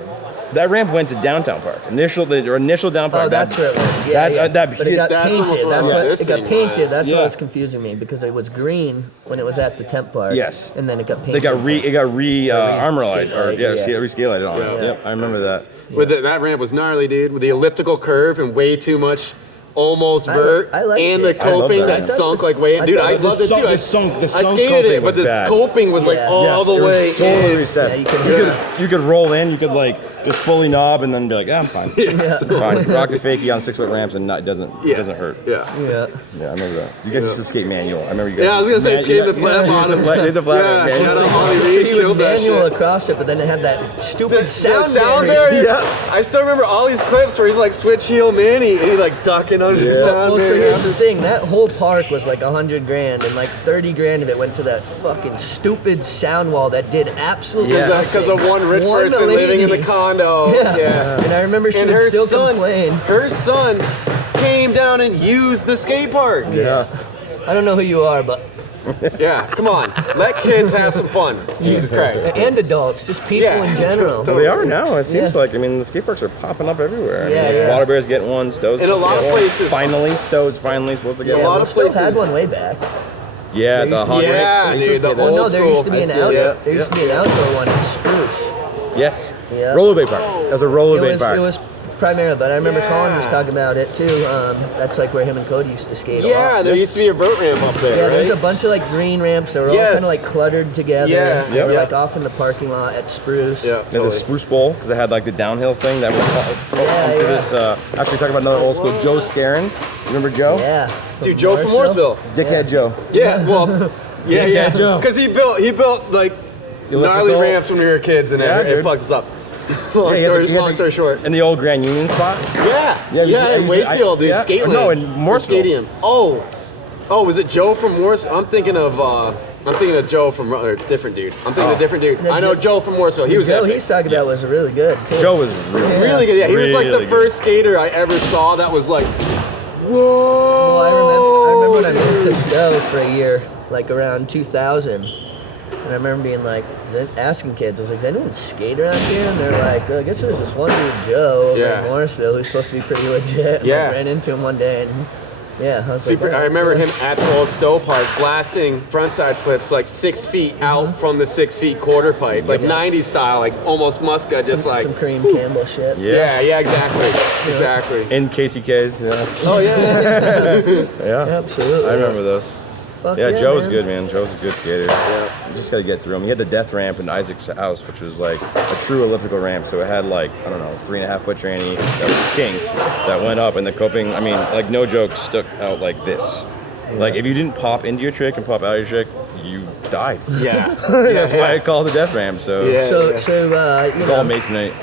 That ramp went to Downtown Park. Initial down park. Oh, that's where it went. Yeah, that- but it got that's almost painted. what That's what this it got thing painted. was. That's Yeah. what was confusing me because it was green when it was at the Temp Park. Yes. And then it got painted. They got armor light, skate or light, yeah, yeah. re-scale light on it. Yeah. Yep, I remember that. That ramp was gnarly, dude. With the elliptical curve and way too much almost vert, I liked and it. the I love coping that that ramp. sunk like way in. Dude, I thought loved it too. the sunk I skated coping it, but was the bad. coping was like Yeah. all Yes, the it was way totally in. recessed. Yeah, you could- you could roll in. You could like just fully knob and then be like, I'm fine. Fine. Rock the fakie on 6-foot ramps and it doesn't hurt. Yeah. Yeah. Yeah, I remember that. You guys used to skate manual. I remember you guys. Yeah, I was gonna say skating the flat you bottom. did the flat Yeah, manual. shout out Ollie So Reed, you would killed that manual shit. across it, but then it had that stupid sound sound barrier. barrier. I still remember all these clips where he's like switch heel Manny and he's like ducking under the sound Well, so barrier. here's the thing. That whole park was like $100,000, and like 30 grand of it went to that fucking stupid sound wall that did absolutely nothing. Because of one rich One person living in the lady. condo. Yeah. And I remember she And would her still son, complain. her son came down and used the skate park. Yeah. I don't know who you are, but Yeah, come on. Let kids have some fun. Jesus Christ. and adults, just people Yeah, in general. Well, they are now. It seems Yeah. like, I mean, the skate parks are popping up everywhere. Yeah, I mean, yeah. Waterbear's getting one. Stowe's In a supposed to lot get of one. places- Finally, Stowe's finally supposed to get Yeah, lot one. well, of Stowe had places- one way back. Yeah, the hot Yeah, rink. dude, the Well, no, old there school. used to be an Yeah. outdoor. There used to be an outdoor one in Spruce. Yes. Yeah. Rollerblade park. That was a rollerblade park. It was primarily, but I remember Yeah. Colin was talking about it too. That's like where him and Cody used to skate. a Yeah, lot. there used to be a vert ramp up there, Yeah, right? there's a bunch of like green ramps that were all Yes. kind of like cluttered together. Yeah. They were Yep. like off in the parking lot at Spruce. Yeah, And totally. the Spruce Bowl, because it had like the downhill thing that went up to Yeah. this. Actually, talking about another old school, Joe Scarin. Remember Joe? Yeah. Dude, Joe from Mooresville. Dickhead Joe. Yeah, well, yeah. Joe. Because he built like gnarly Elliptical. ramps when we were kids, and Yeah, it dude. fucked us up. Long he had story, the- he had long the- story short. In the old Grand Union spot. Yeah, Yeah, we used to- I in used to- Waitsfield, dude, yeah. skate No, lane. in Mooresville. Stadium. Oh, was it Joe from Mooresville? I'm thinking of Joe from or different dude. I'm thinking of different dude. Yeah, I know Joe- Joe from Mooresville. He was Joe epic. he's talking about was really good too. Joe was really, Really good. Yeah, he was like the Really good. first skater I ever saw that was like, whoa. Well, I remember when I moved to Stowe for a year, like around 2000. And I remember being like, asking kids, I was like, does anyone skate around here? And they're like, well, I guess there's this one dude, Joe, over Yeah. in Morrisville, who's supposed to be pretty legit. And Yeah. I ran into him one day, and yeah, I was Super. like, I remember him at the old Stowe Park blasting frontside flips like 6 feet out from the 6 feet quarter pipe, like 90s style, like almost Muska, just like. some Kareem Campbell shit. Yeah, exactly. Exactly. In KCKs, yeah. Oh, yeah. Yeah. Absolutely. I remember those. Fuck Yeah, Joe was man. good, man. Joe's a good skater. Yeah. You just got to get through him. He had the death ramp in Isaac's house, which was like a true elliptical ramp. So it had like, I don't know, 3.5 foot tranny that was kinked that went up, and the coping, I mean, like no joke, stuck out like this. Like if you didn't pop into your trick and pop out of your trick, you died. Yeah. That's why I call it the death ramp. So Yeah. So, it's all masonite.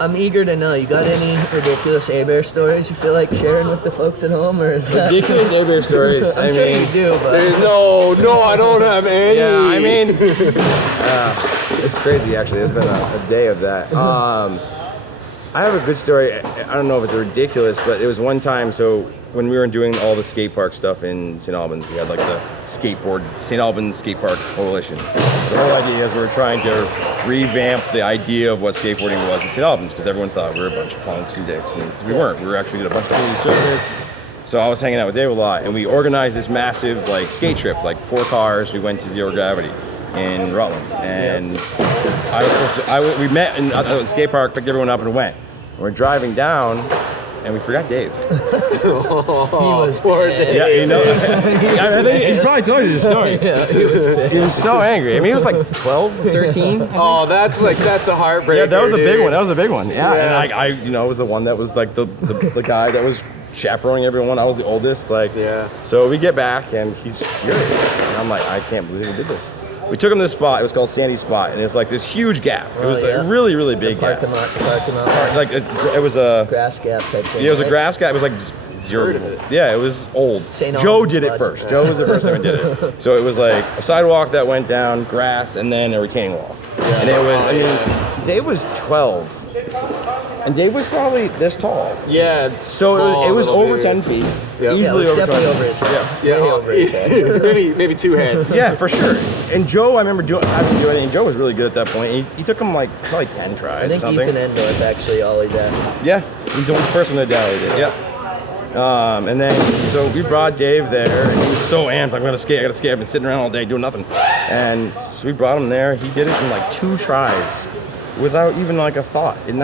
I'm eager to know, you got any ridiculous Air stories you feel like sharing with the folks at home, or is that? Ridiculous Air Bear stories. I'm I sure mean, you do, but There's no, I don't have any. yeah, I mean, it's crazy actually. It's been a day of that. I have a good story. I don't know if it's ridiculous, but it was one time. So when we were doing all the skate park stuff in St. Albans, we had like the St. Albans Skate Park Coalition. The whole idea is we were trying to revamp the idea of what skateboarding was in St. Albans because everyone thought we were a bunch of punks and dicks, and we weren't. We were actually did a bunch of community service. So I was hanging out with Dave a lot, and we organized this massive like skate trip, like 4 cars. We went to Zero Gravity in Rutland, and I was supposed to. We met in the skate park, picked everyone up, and went. We're driving down, and we forgot Dave. He was poor pissed. Dave. Yeah, you know. I think he's probably told you this story. Yeah, he was pissed. He was so angry. I mean, he was like 12, 13. Oh, that's a heartbreaker. Yeah, that was a big dude. one. That was a big one. Yeah, Yeah. and I was the one that was like the guy that was chaperoning everyone. I was the oldest. Like, Yeah. So we get back, and he's furious. And I'm like, I can't believe we did this. We took him to this spot. It was called Sandy's Spot, and it was like this huge gap. It was yeah. like really, really big gap. Parking lot to parking lot. Like it was a Grass gap type thing. Yeah, it was a right? grass gap. It was like zero. Heard of it. Yeah, it was old. St. Joe Albans did it spot. first. Joe was the first time he did it. So it was like a sidewalk that went down, grass, and then a retaining wall. Yeah. And it was, I mean, Yeah. Dave was 12. And Dave was probably this tall. Yeah. It's So small, it was little over dude. 10 feet. Yep. Yeah, it Easily was over definitely 20. over his head. Yeah. Way over his head. maybe 2 heads. Yeah, for sure. And Joe, I remember having to do anything. Joe was really good at that point. He took him like probably 10 tries. I think or something. Ethan Endorf actually ollied that. Yeah, he's the first one that did. Yeah. And then, so we brought Dave there, and he was so amped. I gotta skate. I've been sitting around all day doing nothing. And so we brought him there. He did it in like 2 tries, without even like a thought. And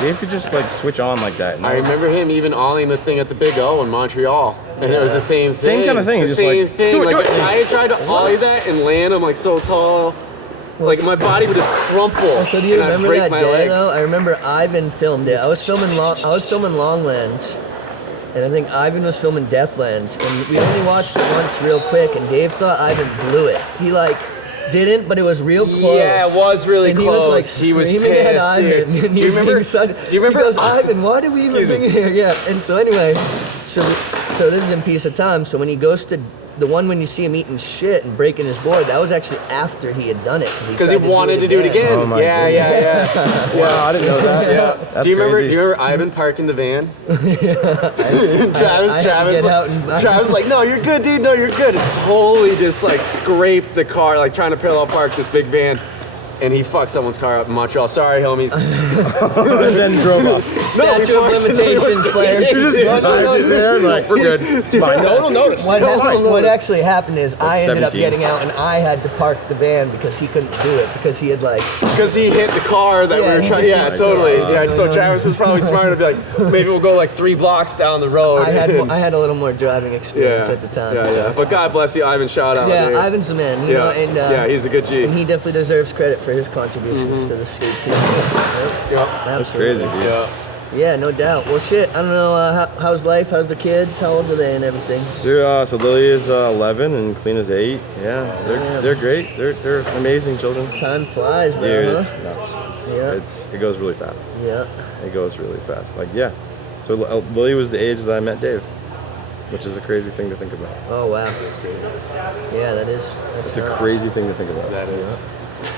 Dave could just like switch on like that. And I remember him even olling the thing at the Big O in Montreal, and it was the same thing. Same kind of thing, It's the just like, same thing. do it, Like, do it. I had tried to ollie that and land him like so tall, like my body would just crumple. So do you and I'd remember break that my day legs. though? I remember Ivan filmed it. I was filming Longlands, and I think Ivan was filming Deathlands, and we only watched it once real quick, and Dave thought Ivan blew it. He like didn't, but it was real close. Yeah, it was really and close. He was pissed, screaming at Ivan, dude. and Do he you was remember? being such- Do you remember? He goes, Ivan, why did we even Excuse bring me. it here? Yeah, and so anyway, so this is in Piece of Time. So when he goes to the one when you see him eating shit and breaking his board, that was actually after he had done it. Because he wanted to do it again. Oh my yeah. wow, I didn't know that. Yeah. That's Do you remember? crazy. Do you remember Ivan parking the van? I had to get out and- Travis, like, no, you're good, dude. No, you're good. And totally just like scraped the car, like trying to parallel park this big van, and he fucked someone's car up in Montreal. Sorry, homies. And then drove off. Statute of limitations, player. You just got there, like, we're good. It's fine. No one will notice. What actually happened is I ended up 17. getting out and I had to park the van because he couldn't do it because he had like Because he hit the car that Yeah, we were he trying. just Yeah, hit- totally. Yeah. Yeah. So Travis was probably smart to be like, maybe we'll go like 3 blocks down the road. I had a little more driving experience at the time. Yeah, so. yeah. But God bless you, Ivan. Shout out. Yeah, dude. Ivan's the man, you know, Yeah. and Yeah, he's a good G. and he definitely deserves credit for his contributions to the skate scene. Right? Yeah. That's crazy, dude. Yeah. Yeah, no doubt. Well, shit, I don't know, how's life? How's the kids? How old are they and everything? Dude, so Lily is 11 and Clean is 8. Yeah, they're great. They're amazing children. Time flies, bro. Dude, huh? it's nuts. Yeah. It goes really fast. Yeah. It goes really fast. Like, yeah. So Lily was the age that I met Dave, which is a crazy thing to think about. Oh, wow. That's great. Yeah, that's It's a nuts. crazy thing to think about. That is.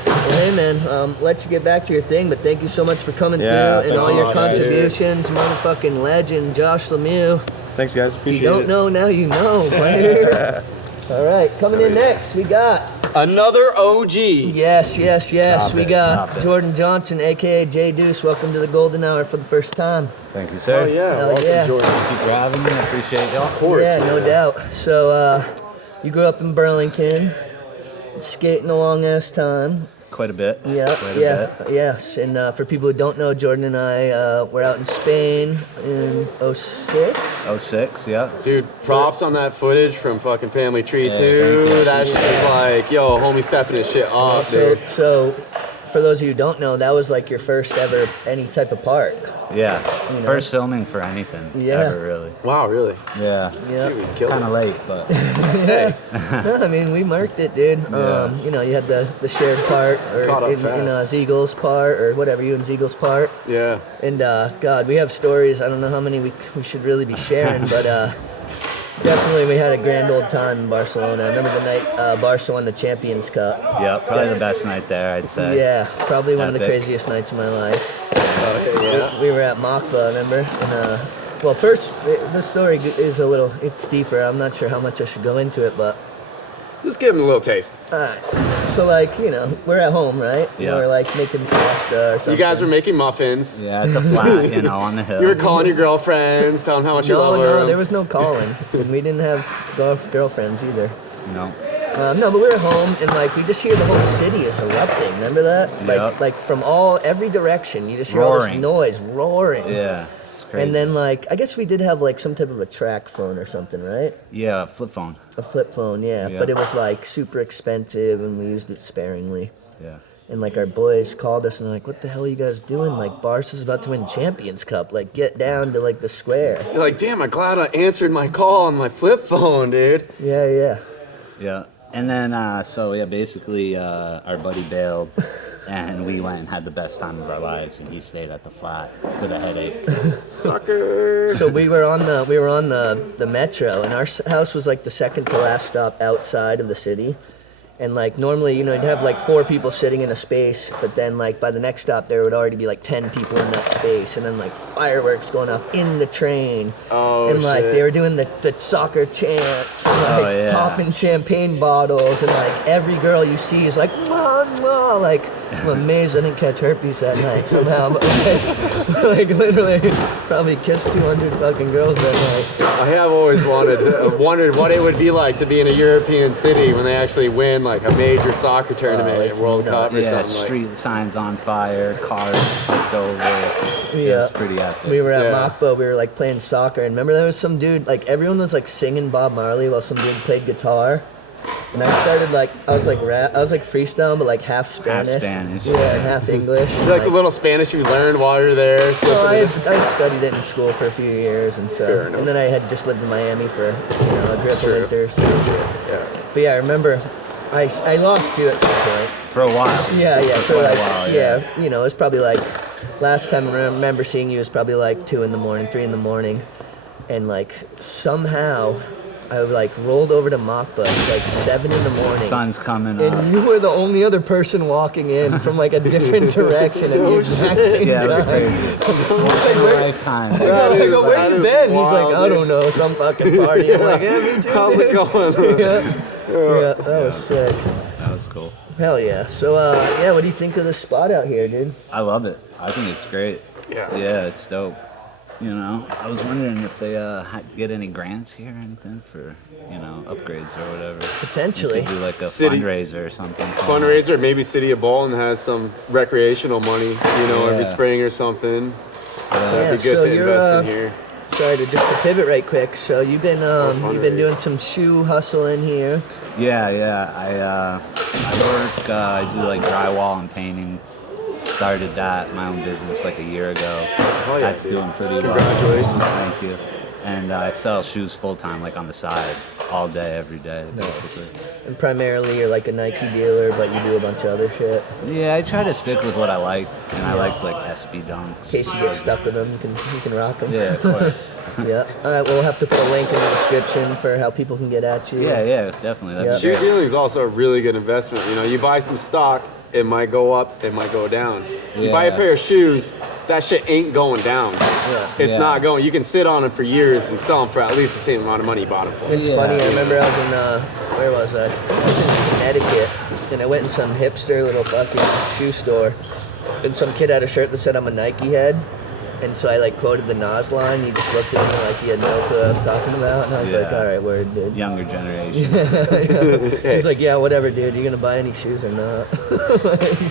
Well, hey, man, let you get back to your thing, but thank you so much for coming Yeah, through and thanks all a your lot, guys. contributions. Motherfucking legend, Josh Lemieux. Thanks, guys. If Appreciate you don't it. know, now you know. player. All right, coming in next, we got. Another OG. Yes. Stop We it, got stop it. Jordan Johnson, a.k.a. J Deuce. Welcome to the Golden Hour for the first time. Thank you, sir. Oh yeah. Hell Welcome, yeah. Jordan. Thank you for having me. I appreciate y'all. Of course. Yeah, no doubt. So, you grew up in Burlington, skating a long ass time. Quite a bit. Yeah, Quite a yeah, bit. yes. And for people who don't know, Jordan and I were out in Spain in 06. 06, yeah. Dude, props on that footage from fucking Family Tree Yeah, too. thank you. That shit was like, yo, homie stepping his shit up, dude. So, for those of you who don't know, that was like your first ever any type of part. Yeah. You know. First filming for anything Yeah. ever, really. Wow, really? Yeah. Yeah. Dude, we killed Kind it. of late, but Hey, No, I mean, we marked it, dude. Yeah. You know, you had the shared part, or Caught up in fast. Zeagle's part, or whatever, you and Zeagle's part. yeah. And God, we have stories. I don't know how many we should really be sharing, but Definitely, we had a grand old time in Barcelona. I remember the night Barca won the Champions Cup. Yeah, probably the best night there, I'd say. Yeah, probably one of the Epic. craziest nights of my life. Yeah. We were at Machba, remember? And, well, first, this story is it's deeper. I'm not sure how much I should go into it, but... Just give him a little taste. Alright, so like, we're at home, right? Yeah. We're like making pasta or something. You guys were making muffins. Yeah, at the flat, on the hill. You were calling your girlfriends, telling how much you love her. No, there was no calling. And we didn't have girlfriends either. No. No, but we were home and like we just hear the whole city is erupting. Remember that? Yep. Like from every direction, you just hear all this Roaring. noise roaring. Yeah, it's crazy. And then like I guess we did have like some type of a track phone or something, right? Yeah, flip phone. A flip phone, yeah. Yeah. But it was like super expensive and we used it sparingly. Yeah. And like our boys called us and they're like, "What the hell are you guys doing? Like Barca's about to win Champions Cup. Like get down to like the square." You're like, damn, I'm glad I answered my call on my flip phone, dude. Yeah. Yeah. And then, basically, our buddy bailed, and we went and had the best time of our lives, and he stayed at the flat with a headache. Sucker. So we were on the metro, and our house was like the second to last stop outside of the city. And like normally, you'd have like 4 people sitting in a space, but then like by the next stop there would already be like 10 people in that space, and then like fireworks going off in the train. Oh, and like shit. they were doing the soccer chants and like Oh, yeah. popping champagne bottles, and like every girl you see is like mwah, mwah. Like I'm amazed I didn't catch herpes that night somehow, but like literally probably kissed 200 fucking girls that night. I have always wondered what it would be like to be in a European city when they actually win like a major soccer tournament, it's World Cup or Yeah, something like. street signs on fire, cars flipped over. It Yeah. was pretty epic. We were at Yeah. Machba, we were like playing soccer, and remember there was some dude, like everyone was like singing Bob Marley while some dude played guitar. And I started like, I was like freestyle, but like half Spanish. Spanish. Yeah, and half English. Like the little Spanish you learned while you're there. No, slipping I in. had studied it in school for a few years, and so, Fair enough. and then I had just lived in Miami for a grip Sure. of winters. Yeah. But yeah, I remember I lost you at some point. For a while. Yeah, for quite a like, while, yeah. it was probably like, last time I remember seeing you was probably like 2 in the morning, 3 in the morning, and like somehow I like rolled over to Machba, it's like 7 in the morning. Sun's coming up. And you were the only other person walking in from like a different direction at the exact same Yeah, it was time. crazy. Once in a lifetime. I go, where that you is been? He's like, wild, I don't know, some fucking party. I'm like, yeah, me too. How's it dude." going? Yeah, that was sick. That was cool. Hell yeah. So, what do you think of this spot out here, dude? I love it. I think it's great. Yeah. Yeah, it's dope. I was wondering if they get any grants here or anything for, upgrades or whatever. Potentially. We could do like a City- fundraiser or something. Fundraiser, maybe City of Bolton has some recreational money, every Yeah. spring or something. Yeah, That'd be good so to you're, invest in here. Sorry to pivot right quick. So you've been fundraise. doing some shoe hustling here. Yeah. I work. I do like drywall and painting. Started my own business like a year ago. Oh, yeah, That's dude. doing pretty well. Congratulations. Thank you. And I sell shoes full time, like on the side, all day, every day, basically. And primarily you're like a Nike dealer, but you do a bunch of other shit. Yeah, I try to stick with what I like, and I like SB dunks. In case you get stuck with them, you can rock them. Yeah, of course. Yeah. All right. Well, we'll have to put a link in the description for how people can get at you. Yeah, definitely. That'd Yeah. be Shoe great. dealing is also a really good investment. You buy some stock, it might go up, it might go down. You buy a Yeah. pair of shoes, that shit ain't going down. Yeah. It's Yeah. not going. You can sit on them for years and sell them for at least the same amount of money you bought them for. It's Yeah. funny. I remember I was in where was I? I was in Connecticut, and I went in some hipster little fucking shoe store, and some kid had a shirt that said I'm a Nike head. And so I like quoted the Nas line. He just looked at me like he had no clue what I was talking about, and I was like, Yeah. "All right, word, dude." Younger generation. He's like, "Yeah, whatever, dude. You gonna buy any shoes or not?"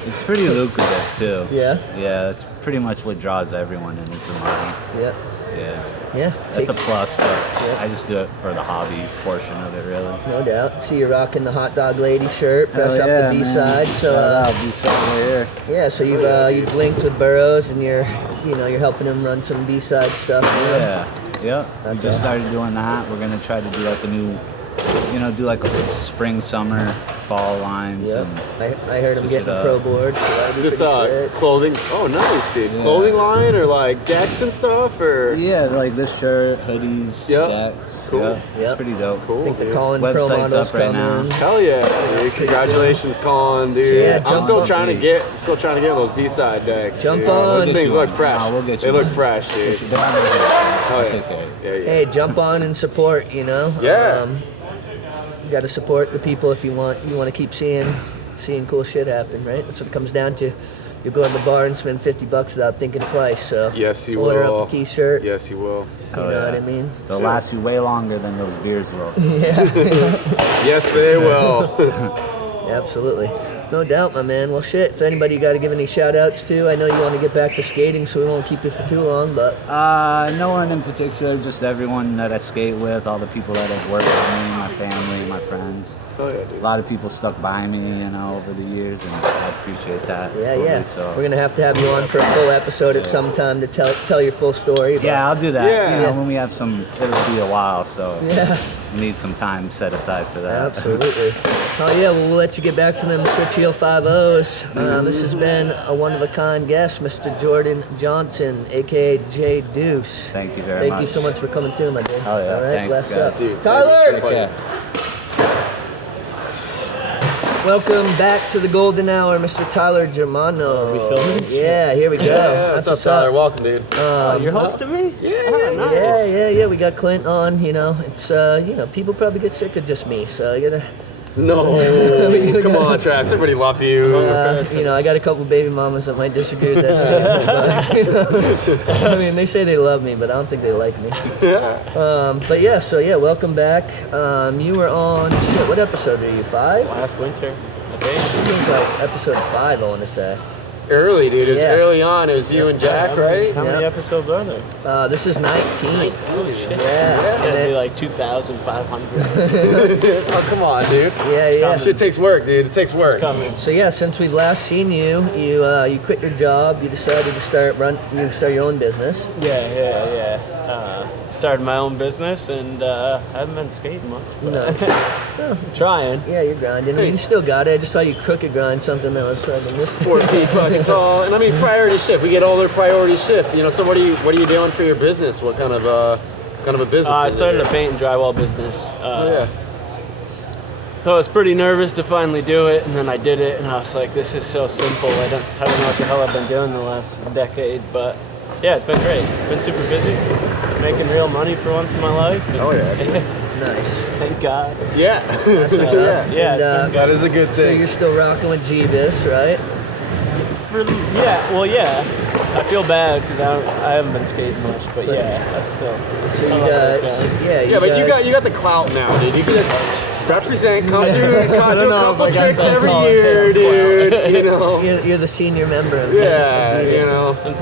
It's pretty lucrative too. Yeah. Yeah, that's pretty much what draws everyone in is the money. Yeah. Yeah. Yeah. That's a plus, but Yeah. I just do it for the hobby portion of it, really. No doubt. See you rocking the hot dog lady shirt, fresh off the B-side. So B-side here. yeah, so you've linked with Burroughs, and you're helping him run some B-side stuff. Yeah. We That's just awesome. started doing that. We're gonna try to do like a new, do like a spring summer fall lines. Yep. And I heard him switch getting it a up. pro board. So that'd be Is this pretty sick. clothing? Oh, nice, dude. Yeah. Clothing line or like decks and stuff or? Yeah, like this shirt, hoodies, Yep. decks. Cool. Yeah, it's Yep. pretty dope. Cool. I think the dude. Collin Pro Website's models up right come now. in. Hell yeah, dude. Congratulations, Colin, dude. Yeah, I'm jump still on. trying to get those B-side decks. Jump dude. on. Those We'll things you look one. fresh. Nah, we'll get They you look one. fresh, dude. They're on the Oh, I'll yeah. take care of it. Yeah, yeah. Hey, jump on and support, you know? Yeah. You got to support the people if you want to keep seeing cool shit happen, right? That's what it comes down to. You'll go in the bar and spend $50 without thinking twice, so Yes, you order will. up a t-shirt. Yes, you will. You know what I mean? They'll last you way longer than those beers will. Yes, they will. Absolutely. No doubt, my man. Well, shit, if anybody you got to give any shout-outs to, I know you want to get back to skating, so we won't keep you for too long, but No one in particular, just everyone that I skate with, all the people that have worked with me, my family, my friends. Oh, yeah, A dude. lot of people stuck by me, you know, over the years, and I appreciate that. yeah, fully, yeah. So. We're going to have you on for a full episode at some time to tell your full story. But Yeah, I'll do that. Yeah. You know, when we have some, it'll be a while, so Yeah. we need some time set aside for that. Absolutely. Oh yeah, well we'll let you get back to them switch heel 5-0s. This has been a one-of-a-kind guest, Mr. Jordan Johnson, aka J Deuce. Thank you very much. Thank you so much for coming through, my dude. Oh, yeah. All right, Thanks, bless guys. up. Dude, Tyler! take care. Welcome back to the Golden Hour, Mr. Tyler Jermano. we filming? Yeah, here we go. Yeah, what's up, Tyler? Welcome, dude. You're hosting me? Yeah. We got Clint on. You know, it's people probably get sick of just me, so you gotta. No, come on, Travis. Everybody loves you. I got a couple baby mamas that might disagree with that statement. But, I mean, they say they love me, but I don't think they like me. But yeah, welcome back. You were on, what episode are you, 5? Last winter, I I think. think it was like episode 5, I want to say. Early, dude. It was Yeah. early on. It was you and Jack, right? How many Yeah. episodes are there? This is 19. Holy shit. Yeah. It's And gonna be then- like 2,500. Oh, come on, dude. yeah. Shit takes work, dude. It takes work. Coming. So yeah, since we've last seen you, you quit your job. You decided to start your own business. Yeah. Started my own business and haven't been skating much. But No. trying. Yeah, you're grinding. You still got it. I just saw you crooked grind something that was fucking this. 4 feet fucking tall. And I mean, priority shift. We get all their priority shift. You know, so what are you doing for your business? What kind of a business? I is it started here? a paint and drywall business. Oh, yeah. So I was pretty nervous to finally do it, and then I did it, and I was like, this is so simple. I don't know what the hell I've been doing the last decade, but yeah, it's been great. Been super busy, making real money for once in my life. and- Oh, yeah. Nice. Thank God. Yeah. That's what's up. Yeah, And, it's been That is a good So thing. you're still rocking with Jeebus, right? Yeah. I feel bad because I haven't been skating much, but yeah, that's still. So you I love those guys, guys. Yeah, but guys, you got the clout now, dude. You can just represent, come do a know couple if I got tricks that every clout. year, dude. You know. You're the senior member of Yeah, Jeebus. you know. I'm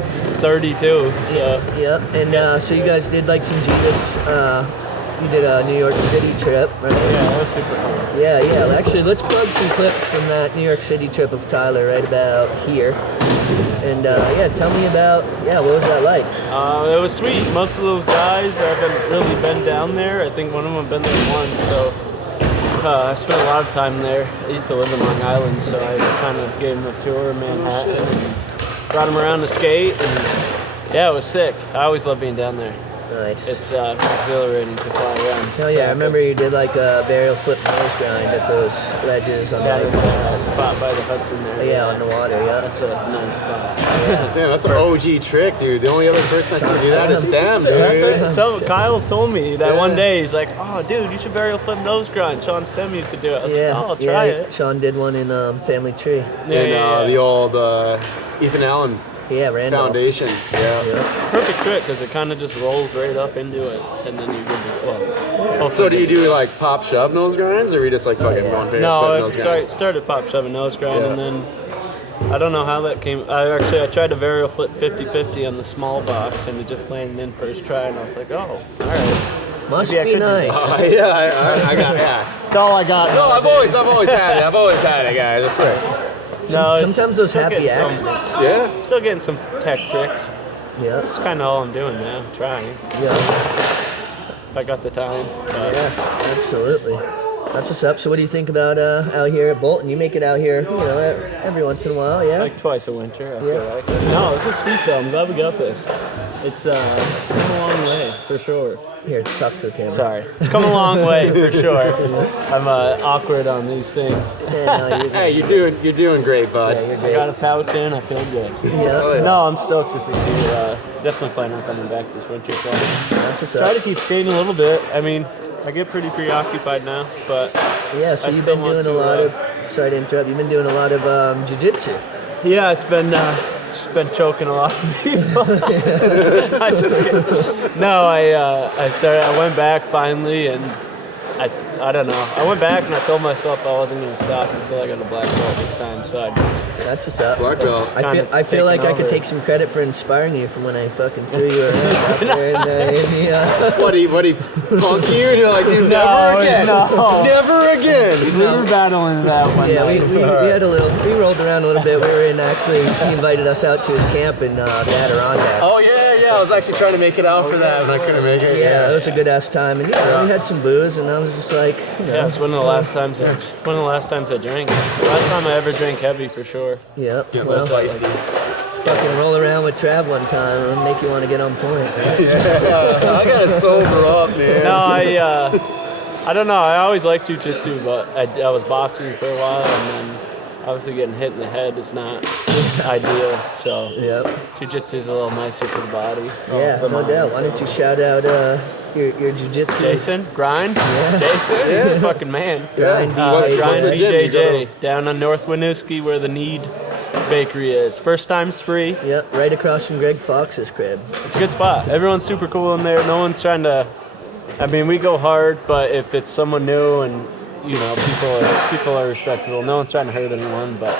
32, so Yep. And so you guys did like some Jeebus. You did a New York City trip, right? yeah, that was super fun. Yeah. Actually, let's plug some clips from that New York City trip of Tyler right about here. And tell me about what was that like? It was sweet. Most of those guys haven't really been down there. I think one of them been there once, so I spent a lot of time there. I used to live in Long Island, so I kind of gave him a tour of Manhattan and brought him around to skate, and yeah, it was sick. I always love being down there. Nice. It's exhilarating to fly around. Hell yeah! I remember you did like a varial flip nose grind at those ledges on Yeah, the there's a spot by the Hudson there. on the water. Yeah. That's a nice spot. Damn, that's an OG trick, dude. The only other person I see do that is Stem, dude. That's it. So Kyle told me that Yeah. one day. He's like, "Oh, dude, you should varial flip nose grind." Sean Stem used to do it. I was like, "Oh, I'll try it." Sean did one in Family Tree. And the old Ethan Allen Yeah, Randolph. Foundation. Yeah. Yeah. It's a perfect trick because it kind of just rolls right up into it, and then you're good to go. So do you do like pop shove nose grinds, or are you just like fucking going favorite No, foot I nose grind? started pop shove and nose grind, Yeah. and then I don't know how that came. I tried to varial flip 50-50 on the small box, and it just landed in first try, and I was like, oh, all right. Must Maybe I be could do nice. that. I got yeah. That's all I got. No, I've always had it, guys. I swear. No, it's Sometimes those still happy getting some- accidents. Yeah. Still getting some tech tricks. Yeah. That's kind of all I'm doing now, trying. Yeah. If I got the time. Yeah. Absolutely. That's what's up. So what do you think about out here at Bolton? You make it out here, every once in a while, yeah? Like twice a winter, I feel like. No, this is sweet though. I'm glad we got this. It's come a long way, for sure. Here, talk to the camera. Sorry. It's come a long way, for sure. I'm awkward on these things. Hey, you're doing great, bud. Yeah, you're I great. got a pouch in, I feel good. Yeah. No, I'm stoked to see you. Definitely plan on coming back this winter. So That's what's try up. to keep skating a little bit. I mean, I get pretty preoccupied now, but Yeah, so I you've still been want doing a to, lot of, sorry to interrupt, you've been doing a lot of jiu-jitsu. yeah, it's been choking a lot of people. I just kidding. No, I went back finally, and I don't know. I went back and I told myself I wasn't going to stop until I got a black belt this time. So I just That's what's up. Black belt. I feel like I could over. take some credit for inspiring you from when I fucking threw you around out there in the, What he punk you? And you're like, dude, never again. no. Never again. we were battling that one Yeah, night. we had we rolled around a little bit. We were in he invited us out to his camp in the Adirondacks. Oh yeah. I was actually trying to make it out for that, but I couldn't make it. Yeah, it was a good ass time, and we had some booze, and I was just like, Yeah, it's one of the last times I drank. The last time I ever drank heavy, for sure. Yep. Get a Well, little feisty. fucking roll around with Trav one time and make you want to get on point. I gotta sober up, man. No, I don't know. I always liked jiu-jitsu, but I was boxing for a while, and then obviously getting hit in the head is not ideal. So Yep. jiu-jitsu is a little nicer for the body. Yeah, for no mine, doubt. so. Why don't you shout out your jiu-jitsu? Jason, Grind. Yeah. Jason, he's the fucking man. Grind What's Grind the gym you go BJJ down on North Winooski where the Need Bakery is. First time's free. Yep, right across from Greg Fox's crib. It's a good spot. Everyone's super cool in there. No one's trying to. I mean, we go hard, but if it's someone new and people are respectable, no one's trying to hurt anyone. But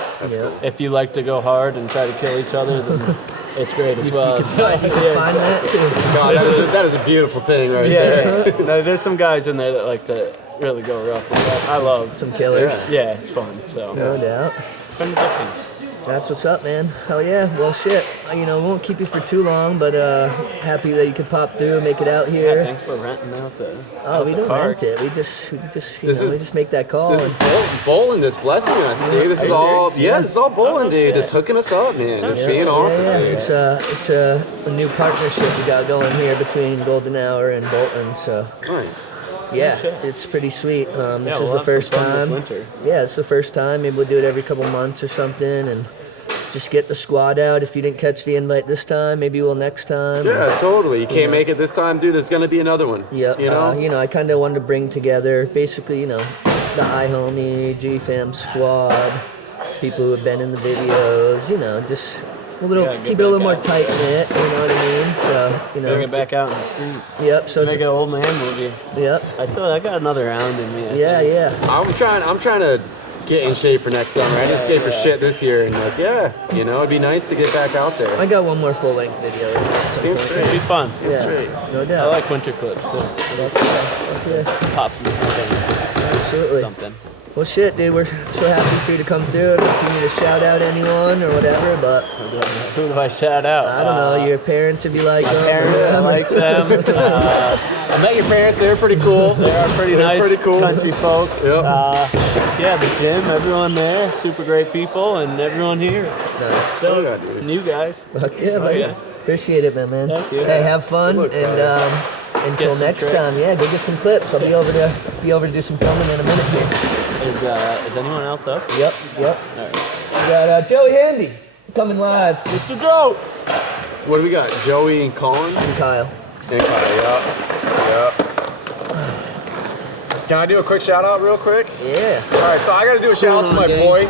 if you like to go hard and try to kill each other, then it's great as well. You can find that too. God, that is a beautiful thing right Yeah, there. no, there's some guys in there that like to really go rough with that. I love. Some killers. Yeah, it's fun. So No doubt. it's been different. That's what's up, man. Hell yeah. Well, shit. We won't keep you for too long, but happy that you could pop through and make it out Yeah, here. thanks for renting out the. Oh, we don't park. rent it. We just we is- just make that call. This is bowling that's blessing us, dude. This Are is you all, serious? this is all bowling, dude. shit. Just hooking us up, man. It's Yeah, being awesome, yeah. dude. It's a new partnership we got going here between Golden Hour and Bolton. So Nice. yeah, shit. it's pretty sweet. This Yeah, is we'll the have some first fun this time. winter. Yeah, it's the first time. Maybe we'll do it every couple months or something, and just get the squad out. If you didn't catch the invite this time, maybe we'll next time. Yeah, totally. You can't make it this time, dude. There's gonna be another one. Yep. You know? I kind of wanted to bring together basically, the iHomie, GFam squad, people who have been in the videos, just a little, Yeah, get keep it a little back more out. tight knit, you know what I mean? So, Bring it back out in the streets. Yep. So Make it's, an old man movie. yep. I got another round in me. I Yeah, think. yeah. I'm trying to get in shape for next summer. I didn't skate for yeah. shit this year, and it'd be nice to get back out there. I got one more full length video at some Damn point. straight. It'd be fun. Yeah, straight. no I doubt. like winter clips too. Yeah, Pop some things. absolutely. Something. Well, shit, dude, we're so happy for you to come through. I don't know if you need to shout out anyone or whatever, but Who do I shout out? I don't know, your parents if you like them. or Parents, I whatever. like them. I met your parents. They were pretty cool. They are pretty They're nice pretty cool. country folk. Yep. Yeah, the gym, everyone there, super great people, and everyone here. Nice. So, yeah, dude. and you guys. Fuck yeah, buddy. yeah. Appreciate it, man. Thank you. Hey, have fun, Looks and until Get some next tricks. time, yeah, go get some clips. I'll be over to do some filming in a minute here. Is anyone else up? Yep. We got Joey Handy coming live. Mr. Joe! What do we got? Joey and Colin? And Kyle. And Kyle, yep. Can I do a quick shout out real quick? Yeah. All right, so I got to do a shout out to my boy.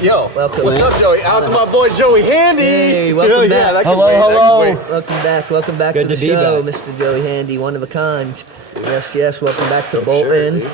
Yo, Welcome, what's man. up, Joey? Out to my boy Joey Handy. Hey, welcome back. that can wait, that can wait. Welcome back Good to the to be show, back. Mr. Joey Handy, one of a kind. Yes, welcome back to Bolton. dude.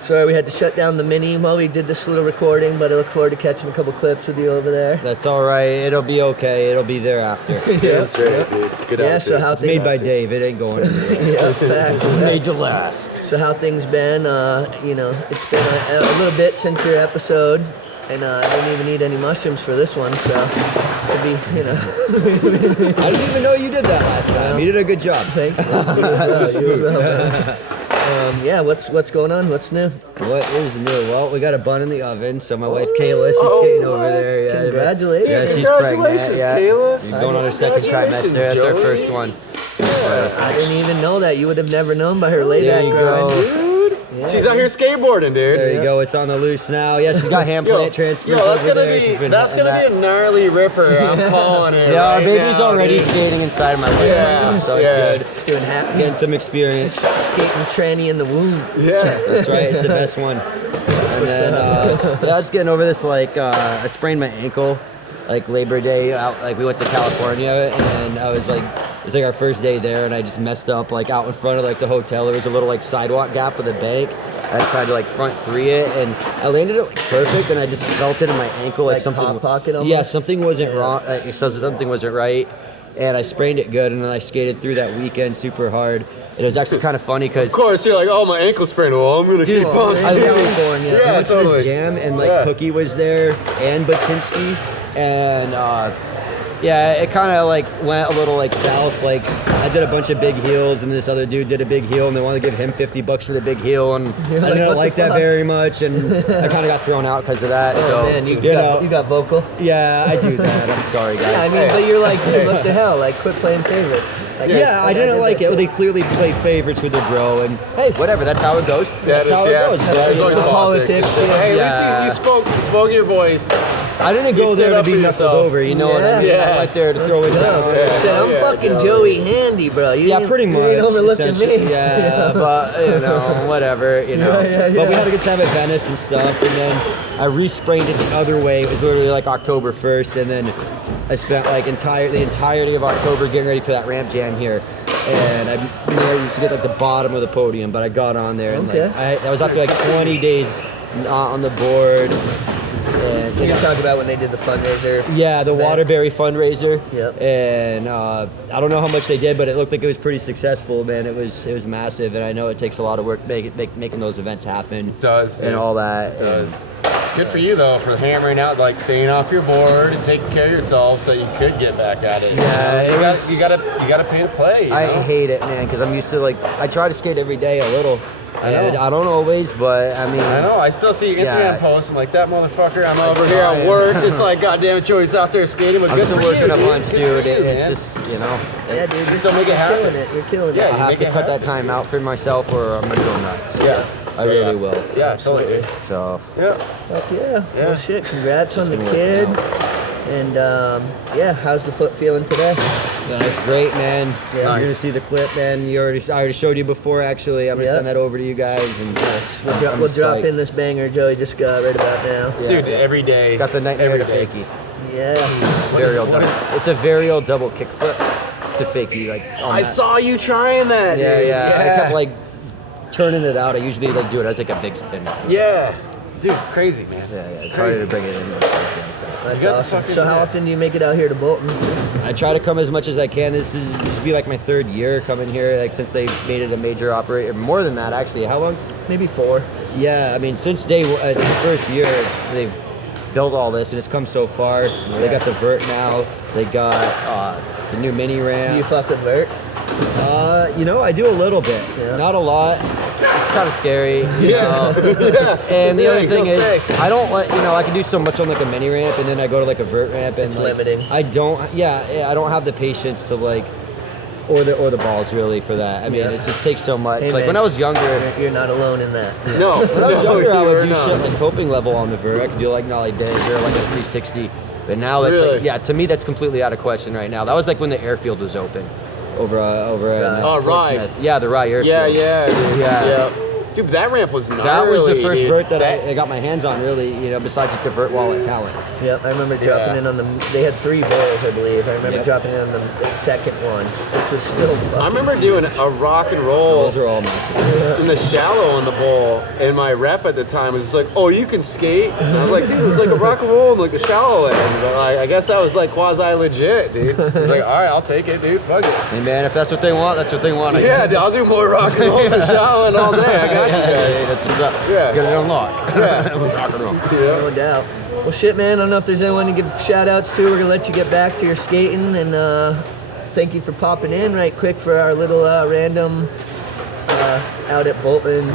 Sorry we had to shut down the mini while we did this little recording, but I look forward to catching a couple clips with you over there. That's all right. It'll be okay. It'll be there after. Yeah, straight, dude. Good Yeah, attitude. so how It's made by things Dave. It ain't going anywhere. yeah, facts. Made to last. So how things been? It's been a little bit since your episode, and I didn't even need any mushrooms for this one, so it'd be, I didn't even know you did that last time. You did a good job. thanks. Man. You as well, man. Yeah, what's going on? What's new? What is new? Well, we got a bun in the oven, so my wife Kayla, she's skating over there. Yeah, Congratulations. Yeah, she's Congratulations, pregnant. Yeah. Kayla. She's going on her second trimester. That's our Joey. first one. I didn't even know that. You would have never known by her layback There you go. grind. Yeah. She's out here skateboarding, dude. There you go. It's on the loose now. Yeah, she's got hand plant transfers that's over gonna there. She's be been that's hitting gonna be a gnarly ripper. I'm calling it. Yeah, our right baby's now, already dude. skating inside my wife. Yeah, So it's yeah. good. Just doing Getting some experience. skating tranny in the womb. Yeah. That's right. It's the best one. And then, I was getting over this, I sprained my ankle, Labor Day out, we went to California, and I was it was our first day there, and I just messed up, out in front of, the hotel. There was a little, sidewalk gap with a bank. I tried to, front three it, and I landed it, perfect, and I just felt it in my ankle, something. Hot pocket almost? Yeah, something wasn't wrong, something wasn't right, and I sprained it good, and then I skated through that weekend super hard. It was actually kind of funny because. Of course, you're like, oh, my ankle sprained. Well, I'm gonna keep on I skating. California. I went to totally. this jam and Cookie was there and Baczynski and it kind of went a little south. I did a bunch of big heels and this other dude did a big heel and they wanted to give him $50 for the big heel and I what didn't the like that fuck? very much and I kind of got thrown out because of that. Oh, so man, you know, got vocal. yeah, I do that. I'm sorry, guys. Yeah, I mean, but you're like, dude, what the hell? Quit playing favorites. I didn't like it. They clearly played favorites with their bro, and hey, whatever. That's how it goes. That's how it goes. But, There's always the politics. politics, yeah. Hey, at least you spoke your voice. I didn't go stood there to up be for knuckled yourself. over. You know what I mean? Yeah. I went there to throw it down. Shit, I'm fucking Joey Handy, bro. You Yeah, ain't- pretty you much. ain't overlooking essentially. me. Yeah, but whatever. But we had a good time at Venice and stuff, and then I re-sprained it the other way. It was literally October 1st, and then I spent the entirety of October getting ready for that ramp jam here. And I used to get the bottom of the podium, but I got on there, and I was after 20 days not on the board. And You can talk about when they did the fundraiser. yeah, the Waterbury fundraiser. Yep. And I don't know how much they did, but it looked like it was pretty successful, man. It was massive, and I know it takes a lot of work making those events happen. It does. And all that. It does. Good for you though for hammering out staying off your board and taking care of yourself so you could get back at it. Yeah, you gotta pay to play. You I know? hate it, man, because I'm used to I try to skate every day a little. And I don't always, but I mean. I know. I still see your Instagram Yeah. posts. I'm like, that motherfucker. I'm over here at work. It's goddamn it, Joey's out there skating. But I'm good still for working you, a dude. bunch, Good dude. for you, It's man. just, Yeah, dude. You still make it You're happen. killing it. You're killing Yeah, it. I have make to it cut happen. that time out for myself, or I'm gonna go nuts. Yeah. I really will. Yeah, totally. Dude. So. Yeah. Fuck yeah. Yeah. Well, shit. Congrats on the been kid. working And how's the foot feeling today? That's great, man. Yeah. You're Nice. gonna see the clip, man. I already showed you before, actually. I'm gonna Yep. send that over to you guys, and We'll drop psyched. in this banger Joey just got right about now. Yeah, Dude, yeah. every day. Got the nightmare every to day. fakie. Yeah. It's a very old double kick flip to fakie. I saw you trying that. Yeah, dude. yeah. I kept turning it out. I usually do it as a big spin. Yeah. Dude, crazy, man. Yeah, it's Crazy. harder to bring it in. That's got the awesome. fucking- So how yeah. often do you make it out here to Bolton? I try to come as much as I can. This will be my third year coming here, since they made it a major operator. More than that, actually. How long? Maybe 4. Yeah, I mean, since the first year, they've built all this, and it's come so far. They got the vert now. They got the new mini Do ramp. you fuck with vert? I do a little bit, Yeah. not a lot. It's kind of scary. You Yeah. know? And the Yeah, other you thing don't is, say. I don't I can do so much on a mini ramp, and then I go to a vert ramp, and It's limiting. I don't. Yeah, I don't have the patience to or the balls really for that. I mean, Yeah. it just takes so much. Hey, man. when I was younger. You're not alone in that. No. When I was No, younger, I you would were do not. shit coping level on the vert. I could do nollie danger, a 360. But now it's Really? to me that's completely out of question right now. That was when the airfield was open, over in Oh, right. Portsmouth. Yeah, the Rye airfield. Yeah, dude. Yeah. Dude, that ramp was gnarly. That was the first dude. vert that I got my hands on, really. Besides the vert wall at Talent. Yep, I remember dropping Yeah. in on them. They had 3 bowls, I believe. I remember Yep. dropping in on the second one, which was still fucking. I remember doing a rock and roll Those are all massive. in the shallow on the bowl, and my rep at the time was just like, "Oh, you can skate." And I was like, "Dude, it was a rock and roll in a shallow end." But I guess that was quasi legit, dude. It's all right, I'll take it, dude. Fuck it. Hey man, if that's what they want, that's what they want. I Yeah, guess. dude, I'll do more rock and rolls and shallow end all day. I got you guys. Hey, that's what's up. Yeah. Get it unlocked. Yeah. Rock and roll. Yeah. No doubt. Well, shit, man. I don't know if there's anyone to give shout outs to. We're going to let you get back to your skating. And thank you for popping in right quick for our little random out at Bolton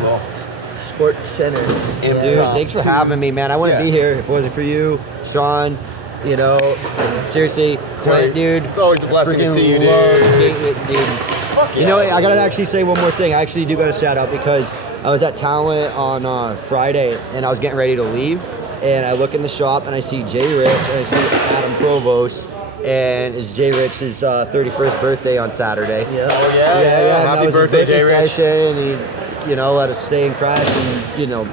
Sports Center. Dude, thanks for having me, man. I wouldn't be here if it wasn't for you, Sean. You know, and seriously, Clint, dude. It's always a blessing to see you, dude. Love skating with, dude. You know, I gotta actually say one more thing. I actually do gotta shout out because I was at Talent on Friday and I was getting ready to leave, and I look in the shop and I see Jay Rich and I see Adam Provost, and it's Jay Rich's 31st birthday on Saturday. Yeah. Oh, yeah. Happy Happy birthday, Jay Rich. Session, and he, let us stay and crash and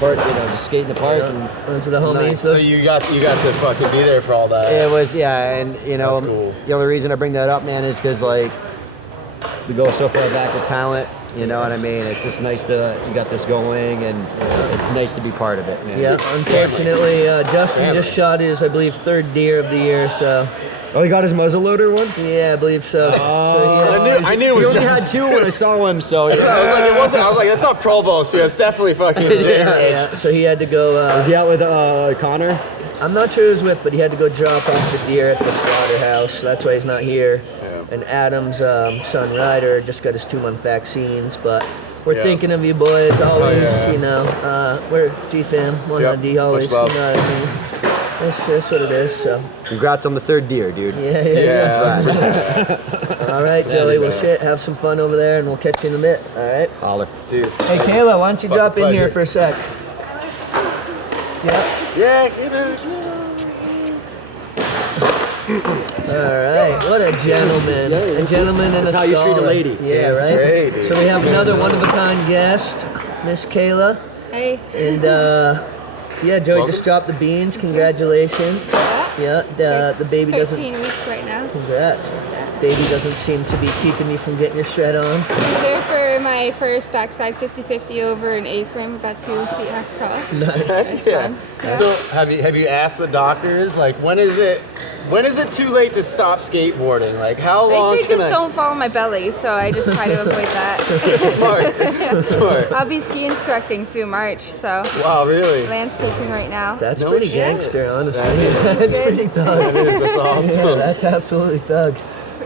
park, just skate in the park. And Those are the homies. Nice. So you got to fucking be there for all that. it was, and That's cool. the only reason I bring that up, man, is because like we go so far back with Talent. You know what I mean? It's just nice to you got this going, and it's nice to be part of it, man. Yeah, unfortunately, Justin just shot his, I believe, 3rd deer of the year, so. Oh, he got his muzzleloader one? Yeah, I believe so. I knew it He was only just. had 2 when I saw him, so I was like, it wasn't. I was like, that's not Provost. Yeah, it's definitely fucking Jay Rich. Yeah, so he had to go. Was he out with Connor? I'm not sure who he was with, but he had to go drop off the deer at the slaughterhouse. So that's why he's not here. Yeah. And Adam's son Ryder just got his 2-month vaccines, but we're Yeah. thinking of you boys always. yeah. We're G-fam, one Yep. D always. Much love. You know what I mean? That's what it is. So Congrats on the 3rd deer, dude. yeah. Yeah, that's right. All right, Joey. Well, is shit. Have some fun over there, and we'll catch you in a bit. All right. Holler. Dude. Hey, Kayla, why don't you drop in here pleasure. for a sec? Yeah. Yeah, All right, what a gentleman. A gentleman and a That's how you treat a scholar. lady. Yeah, That's right? great, dude. So we have another one-of-a-kind guest, Miss Kayla. Hey. And, Joey just dropped the beans. Congratulations. Yeah, the baby 13 doesn't... weeks right now. Congrats. Baby doesn't seem to be keeping you from getting your shred on. I was there for my first backside 50-50 over an A-frame, about 2 feet half tall. Nice. It's fun. Yeah. So have you asked the doctors, like, when is it too late to stop skateboarding? Like, how long They say can just I? don't follow my belly, so I just try to avoid that. Smart. I'll be ski instructing through March, so Wow, really? landscaping right now. That's No pretty shit. gangster, honestly. That is. That's Good. pretty thug. That's awesome. Yeah, that's absolutely thug.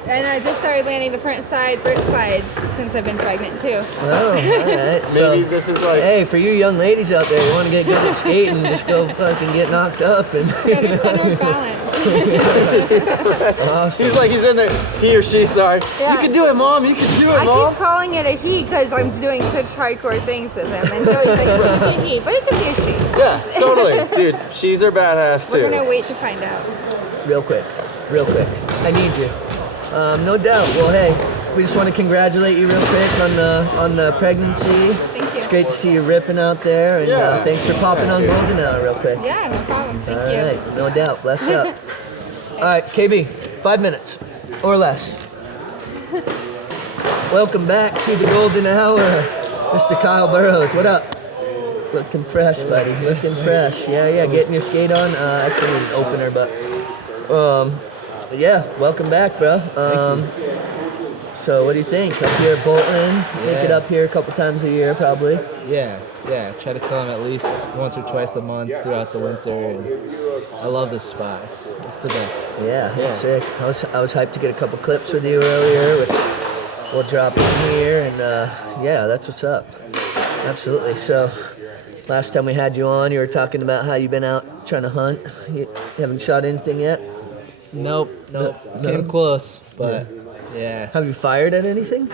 And I just started landing the front side brick slides since I've been pregnant too. Oh, all right. So, Maybe this is like. hey, for you young ladies out there, you want to get good at skating, just go fucking get knocked up and. Gotta center of balance. Awesome. He's in there. He or she, sorry. Yeah. You can do it, Mom. You can do it, I Mom. keep calling it a he because I'm doing such hardcore things with him. And so he's like, it's gonna be a he, but it could be a she. Yeah, totally, dude. She's are badass too. We're gonna wait to find out. Real quick. I need you. No doubt. Well, hey, we just want to congratulate you real quick on the pregnancy. Thank you. It's great to see you ripping out there, and Yeah. thanks for popping on dude. Golden Hour real quick. Yeah, no problem. Thank All you. right, no doubt. Bless up. All right, KB, 5 minutes or less. Welcome back to the Golden Hour, Mr. Kyle Burroughs. What up? Looking fresh, buddy. Looking fresh. Yeah. Getting your skate on. Actually, need an opener, but yeah. Welcome back, bro. Thank you. So, what do you think? Up here at Bolton, make it up here a couple times a year, probably. Yeah. Try to come at least once or twice a month throughout the winter, and I love this spot. It's the best. Yeah, it's sick. I was hyped to get a couple clips with you earlier, which we'll drop in here, and yeah, that's what's up. Absolutely. So, last time we had you on, you were talking about how you've been out trying to hunt. You haven't shot anything yet? Nope. Came close, but yeah. Have you fired at anything?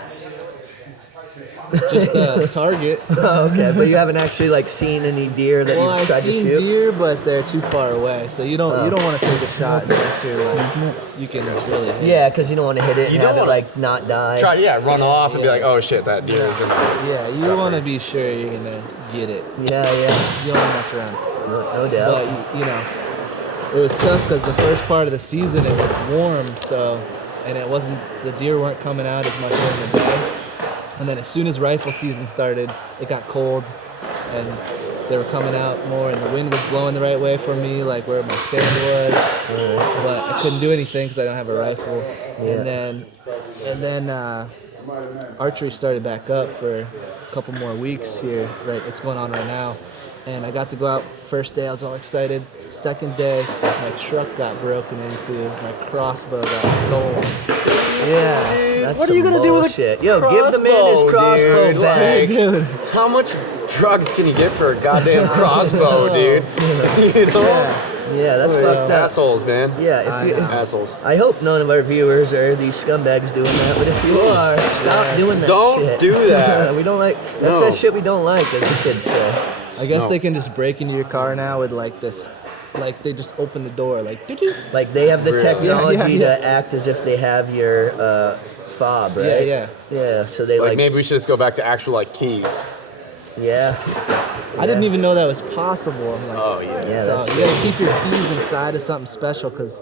Just a target. Oh, okay, but you haven't actually seen any deer that Well, you've I've tried to seen shoot? deer, but they're too far away, so you don't want to take a shot unless you're you can really hit. Yeah, because you don't want to hit it and You have don't it not die. Run off and be like, oh shit, that deer is in there. Yeah, you want to be sure you're gonna get it. Yeah, You don't want to mess around. no doubt. But it was tough because the first part of the season it was warm, and the deer weren't coming out as much during the day. And then as soon as rifle season started, it got cold, and they were coming out more, and the wind was blowing the right way for me, like where my stand was. But I couldn't do anything because I don't have a rifle. Yeah. And then archery started back up for a couple more weeks here. Right, it's going on right now. And I got to go out first day, I was all excited. Second day, my truck got broken into, my crossbow got stolen. Yeah. dude. That's What are you some gonna do with a bullshit. Yo, give the man his crossbow dude. back. Like, how much drugs can you get for a goddamn crossbow, dude? You know? Yeah, that's fucked up. Assholes, man. Yeah, if you, Assholes. I hope none of our viewers are these scumbags doing that, but if you are, stop doing that Don't shit. do that. We don't like, that's that shit we don't like, as the kids say. I guess they can just break into your car now with like this, like they just open the door, like doo-doo. Like they have the Really? technology Yeah. to act as if they have your fob, right? Yeah. Yeah, so they Like like, maybe we should just go back to actual like keys. yeah. I didn't even know that was possible. I'm like, Oh yeah. Yeah, so that's you gotta keep your keys inside of something special, because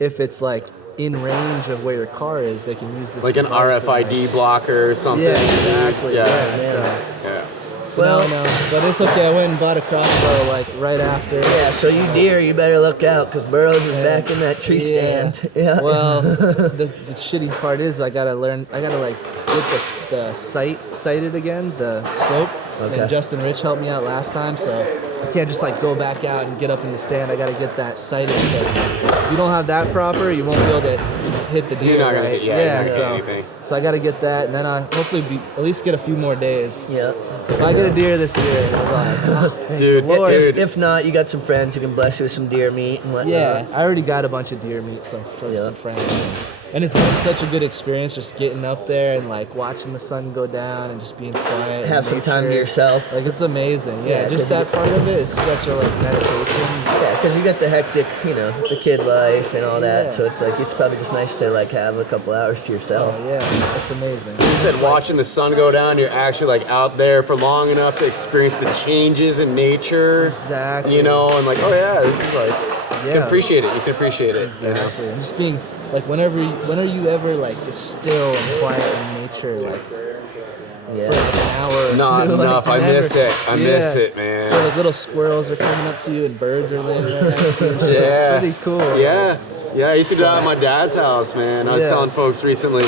if it's like in range of where your car is, they can use this. Like an device and, RFID blocker or something. Yeah, exactly. Yeah. Yeah. Yeah. So Well- no, but it's okay. I went and bought a crossbow like right after. Yeah, so you deer, you better look out, because Burroughs is back in that tree stand. Yeah. Well, the shitty part is I gotta like get the sighted again, the scope. Okay. And Justin Rich helped me out last time, so I can't just like go back out and get up in the stand. I gotta get that sighted, because if you don't have that proper, you won't be able to hit the deer. You're not gonna right? hit- yeah, you're not gonna so hit anything. so I gotta get that, and then I hopefully at least get a few more days. Yeah. If I get a deer this year, I'm like, oh, thank Dude, the Lord. dude. If not, you got some friends who can bless you with some deer meat and whatnot. Yeah, I already got a bunch of deer meat from some friends. And it's been such a good experience just getting up there and like watching the sun go down and just being quiet. Have and some time to nature. yourself. Like it's amazing. Yeah, Yeah, just 'cause that part of it is such a like meditation. Yeah, because you got the hectic, the kid life and all that. Yeah. So it's like it's probably just nice to like have a couple hours to yourself. Oh yeah, it's amazing. You said watching the sun go down, you're actually like out there for long enough to experience the changes in nature. Exactly. You know, and like, oh yeah, this is like, you can Yeah. appreciate it. You can appreciate it. you know? Exactly. And just being like when are you ever like just still and quiet in nature like for Yeah. like an hour or Not two, enough. I never. miss it. I miss Yeah. it, man. So like little squirrels are coming up to you and birds are laying right next to you. And shit. Yeah. It's pretty cool. Yeah. Yeah, I used to do that at my dad's house, man. I was Yeah. telling folks recently,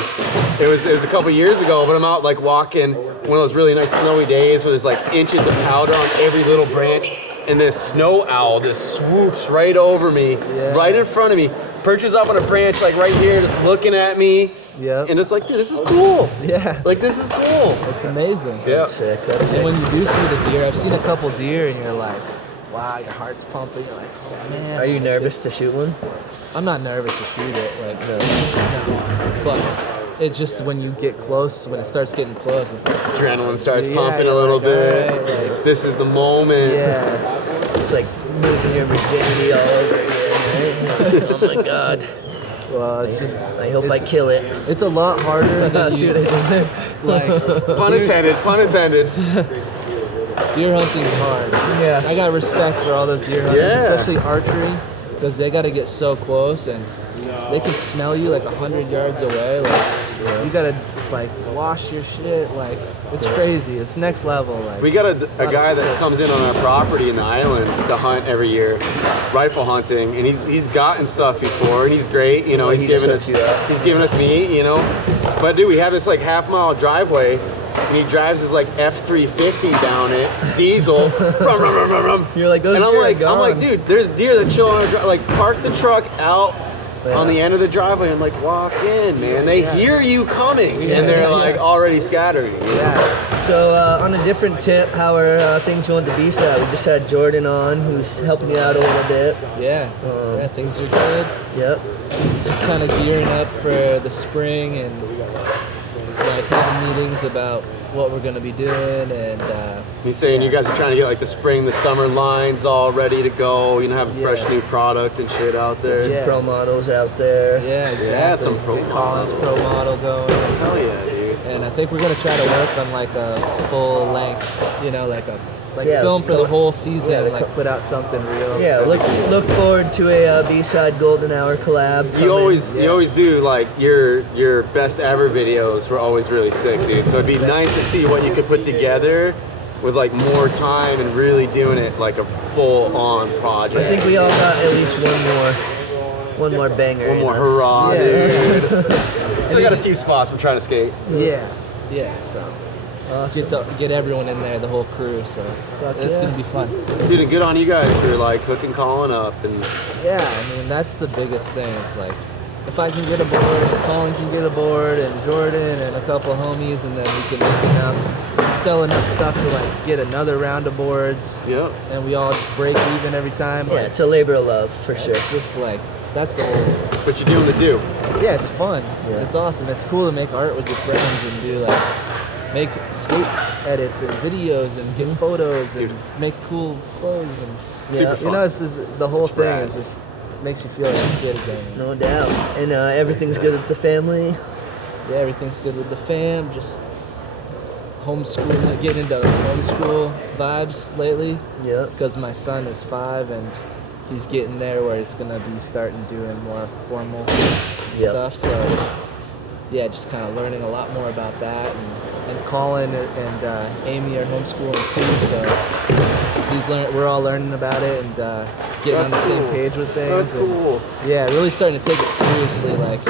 it was a couple years ago, but I'm out like walking one of those really nice snowy days where there's like inches of powder on every little branch, and this snow owl just swoops right over me, right in front of me, perches up on a branch like right here, just looking at me. Yep. And it's like, dude, this is cool. Yeah. Like, this is cool. It's amazing. Yeah. Sick. That's And sick. when you do see the deer, I've seen a couple deer and you're like, wow, your heart's pumping. You're like, oh man. Are you nervous to shoot one? I'm not nervous to shoot it. Like, no. But it's just when you get close, when it starts getting close, it's like, Adrenaline starts Yeah, pumping a you're little like, bit. all right, like- This is the moment. yeah. It's like losing your virginity all over again. Right? Oh my God. Well, it's just, I hope I kill it. it's a lot harder than See you, what I did there? like, Pun intended. Pun intended. deer hunting's hard. Yeah. I got respect for all those deer hunters, Yeah. especially archery, because they got to get so close and they can smell you like 100 yards away. Like you gotta like wash your shit. Like it's crazy. It's next level. Like We got a lot of guy that skill. comes in on our property in the islands to hunt every year, rifle hunting, and he's gotten stuff before, and he's great. You know, Oh, he's he given just us hooks you up. he's given us meat. You know, but dude, we have this like half-mile driveway, and he drives his like F-350 down it, diesel. Rum, rum, rum, rum, rum. You're like, those and deer are I'm like, gone. dude, there's deer that chill on our like park the truck out. On the end of the driveway, I'm like, walk in, man. They hear you coming, and they're like already scattering. You know? Yeah. So on a different tip, how are things going to B-side? We just had Jordan on, who's helping you out a little bit. Yeah. Yeah. Things are good. Yep. Just kind of gearing up for the spring and like having meetings about what we're gonna be doing and. He's saying you guys are trying to get like the spring, the summer lines all ready to go. You know, have a fresh new product and shit out there. Yeah. Pro models out there. Yeah, exactly. Yeah, some pro Get Colin's models. pro model going. Hell yeah, dude. And I think we're gonna try to work on like a full length, you know, like Yeah, film for the whole season, yeah, like put out something real. Yeah, look forward to a B-side Golden Hour collab. You always do like your best ever videos were always really sick, dude. So it'd be nice to see what you could put together with like more time and really doing it like a full-on project. I think we all got at least one more banger. One in more us. hurrah, Yeah. dude. Still got a few spots I'm trying to skate. Yeah. So get everyone in there, the whole crew. So it's yeah. gonna be fun. Dude, and good on you guys for like hooking Colin up and Yeah, I mean that's the biggest thing. It's like if I can get a board and Collin can get a board and Jordan and a couple homies, and then we can sell enough stuff to like get another round of boards. Yeah. And we all just break even every time. Yeah, it's a labor of love for sure. It's just like, that's the whole. But you're doing the do. Yeah, it's fun. Yeah. It's awesome. It's cool to make art with your friends and do like, make skate edits and videos and get photos and make cool clothes and Super fun. You know, it's just, the whole It's thing rad. is just makes you feel like a kid again. No doubt. And everything's good with the family. Yeah, everything's good with the fam. Just homeschooling, getting into homeschool vibes lately. Yeah. Because my son is 5 and he's getting there where it's gonna be starting doing more formal stuff. So it's just kind of learning a lot more about that. And Colin and Amy are homeschooling too. So we're all learning about it and getting on the same page with things. That's cool. Yeah, really starting to take it seriously. Like,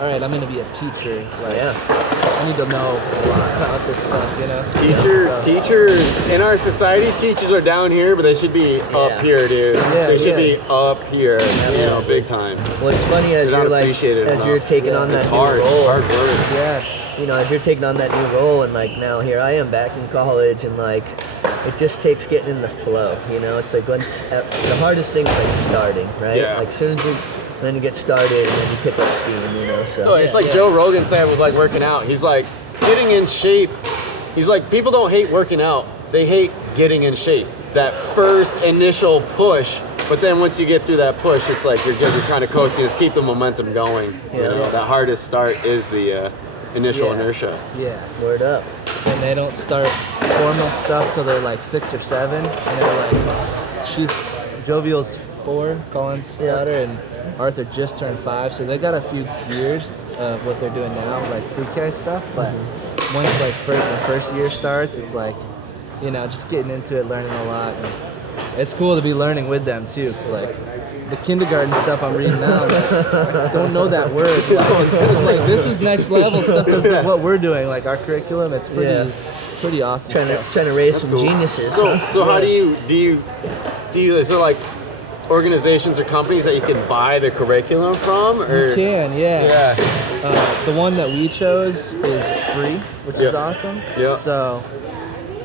all right, I'm gonna be a teacher. Like, I need to know a lot about this stuff, you know? Teachers in our society, teachers are down here, but they should be up here, dude. They should be up here, you know, big time. Well, it's funny as you're like, as you're taking on that new role. Hard work. Yeah. You know, as you're taking on that new role, and like now here I am back in college, and like it just takes getting in the flow. You know, it's like the hardest thing's like starting, right? Yeah. Like soon as then you get started, and then you pick up steam. You know, so It's like Joe Rogan said with like working out. He's like getting in shape. He's like, people don't hate working out; they hate getting in shape. That first initial push, but then once you get through that push, it's like you're good. You're kind of coasting. Just keep the momentum going. You know, that hardest start is the initial inertia. Yeah. Word up. And they don't start formal stuff till they're like 6 or 7. And they're like, Jovial's 4, Colin's daughter, and Arthur just turned 5. So they got a few years of what they're doing now, like pre-K stuff. But once like the first year starts, it's like, you know, just getting into it, learning a lot. And it's cool to be learning with them too. It's like the kindergarten stuff I'm reading now, I don't know that word. It's like, this is next level stuff because what we're doing, like our curriculum, it's pretty awesome. Trying to raise some geniuses. So how do you is there like organizations or companies that you can buy the curriculum from? Or? You can, yeah. The one that we chose is free, which is awesome. Yeah. So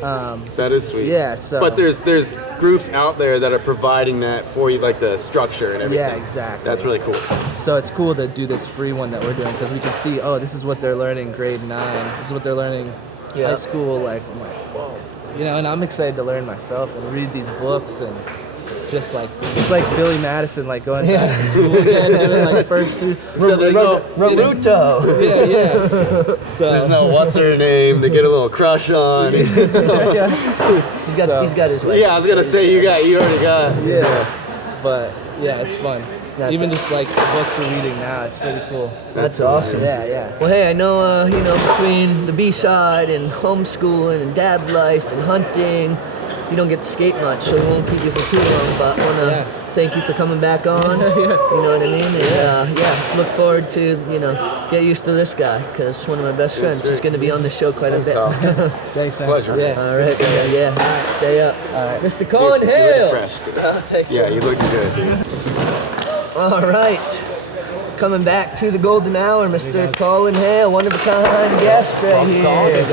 that is sweet. Yeah. So. But there's groups out there that are providing that for you, like the structure and everything. Yeah, exactly. That's really cool. So it's cool to do this free one that we're doing because we can see, oh, this is what they're learning grade 9. This is what they're learning high school. Like, I'm like, whoa. You know, and I'm excited to learn myself and read these books and just like, it's like Billy Madison, like going back to school again, doing like first through. So there's no Ramuto. Yeah. So there's no what's her name to get a little crush on. He's got his way. Yeah, I was gonna say you already got. Yeah. But yeah, it's fun. Even just like the books we're reading now, it's pretty cool. That's awesome. Yeah. Well, hey, I know, you know, between the B-side and homeschooling and dad life and hunting, you don't get to skate much, so we won't keep you for too long, but I want to thank you for coming back on. You know what I mean? And look forward to, you know, get used to this guy, because one of my best friends is going to be on the show quite a bit. Thanks, man. Pleasure. Yeah. All right, All right, stay up. All right. Mr. Collin You Hale. look fresh today. Thanks, Yeah, man. you look good. All right. Coming back to the golden hour, Mr. Collin Hale, one of a kind guest right here.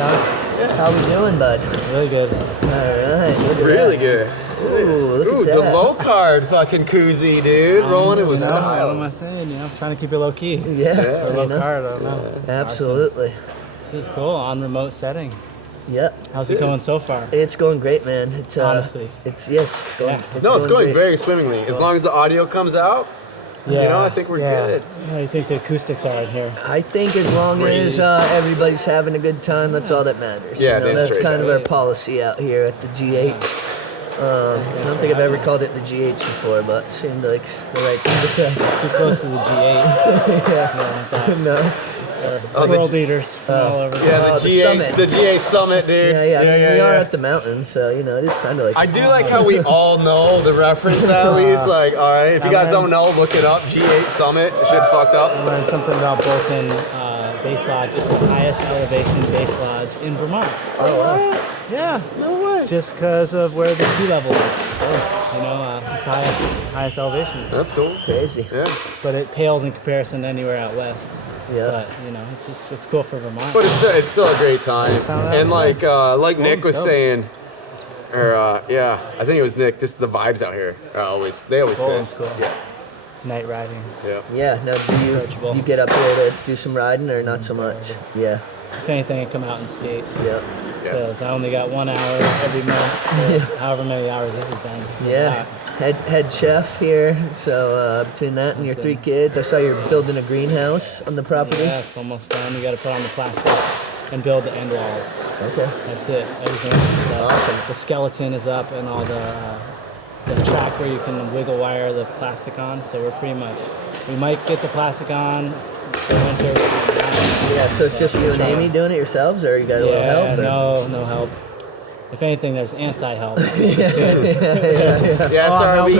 How we doing, bud? Really good. All right. Look at Really that. good. Ooh, look Ooh, at the that. low card fucking koozie, dude. Rolling it with What am style. I saying? You know, trying to keep it low key. Yeah, Or you low know? card, I don't know. Absolutely. This is cool on remote setting. Yep. How's it going so far? It's going great, man. It's Honestly. it's it's going. Yeah. It's going great. very swimmingly. As long as the audio comes out, you know, I think we're good. How do you think the acoustics are in here? I think as long as everybody's having a good time, that's all that matters. Yeah, you know, damn that's straight. kind of our policy out here at the GH. I don't think I've ever called it the GH before, but it seemed like the right thing to say. Too close to the G8. Yeah. No. World leaders from all over. Yeah, the the GA, summit. the GA summit, dude. Yeah. I mean, we are at the mountain, so you know it is kind of like. I do like how we all know the reference at least. Like, all right, if you guys don't know, look it up. G8 Summit. Shit's fucked I up. learned something about Bolton base lodge. It's the highest elevation base lodge in Vermont. Oh, wow. Yeah. No way. Just because of where the sea level is. You know, it's highest elevation. That's cool. Crazy. Yeah. But it pales in comparison to anywhere out west. Yeah. But, you know, it's cool for Vermont. But it's still a great time. And like Nick was saying, or yeah, I think it was Nick. Just the vibes out here are always say. Bolton's cool. Yeah. Night riding. Yeah. Yeah. Now, do you get up here to do some riding or not so much? Yeah. If anything, I come out and skate. Yeah. Because I only got 1 hour every month, so however many hours this has been. So Yeah. Head chef here. So between that and your 3 kids, I saw you're building a greenhouse on the property. Yeah, it's almost done. You got to put on the plastic and build the end walls. Okay. That's it. Everything else is up. Awesome. The skeleton is up and all the track where you can wiggle wire the plastic on. So we're pretty much, we might get the plastic on for winter. Yeah, so it's just you and Amy doing it yourselves, or you got a little help? Or? No help. If anything, there's anti-help. Yeah, sorry, we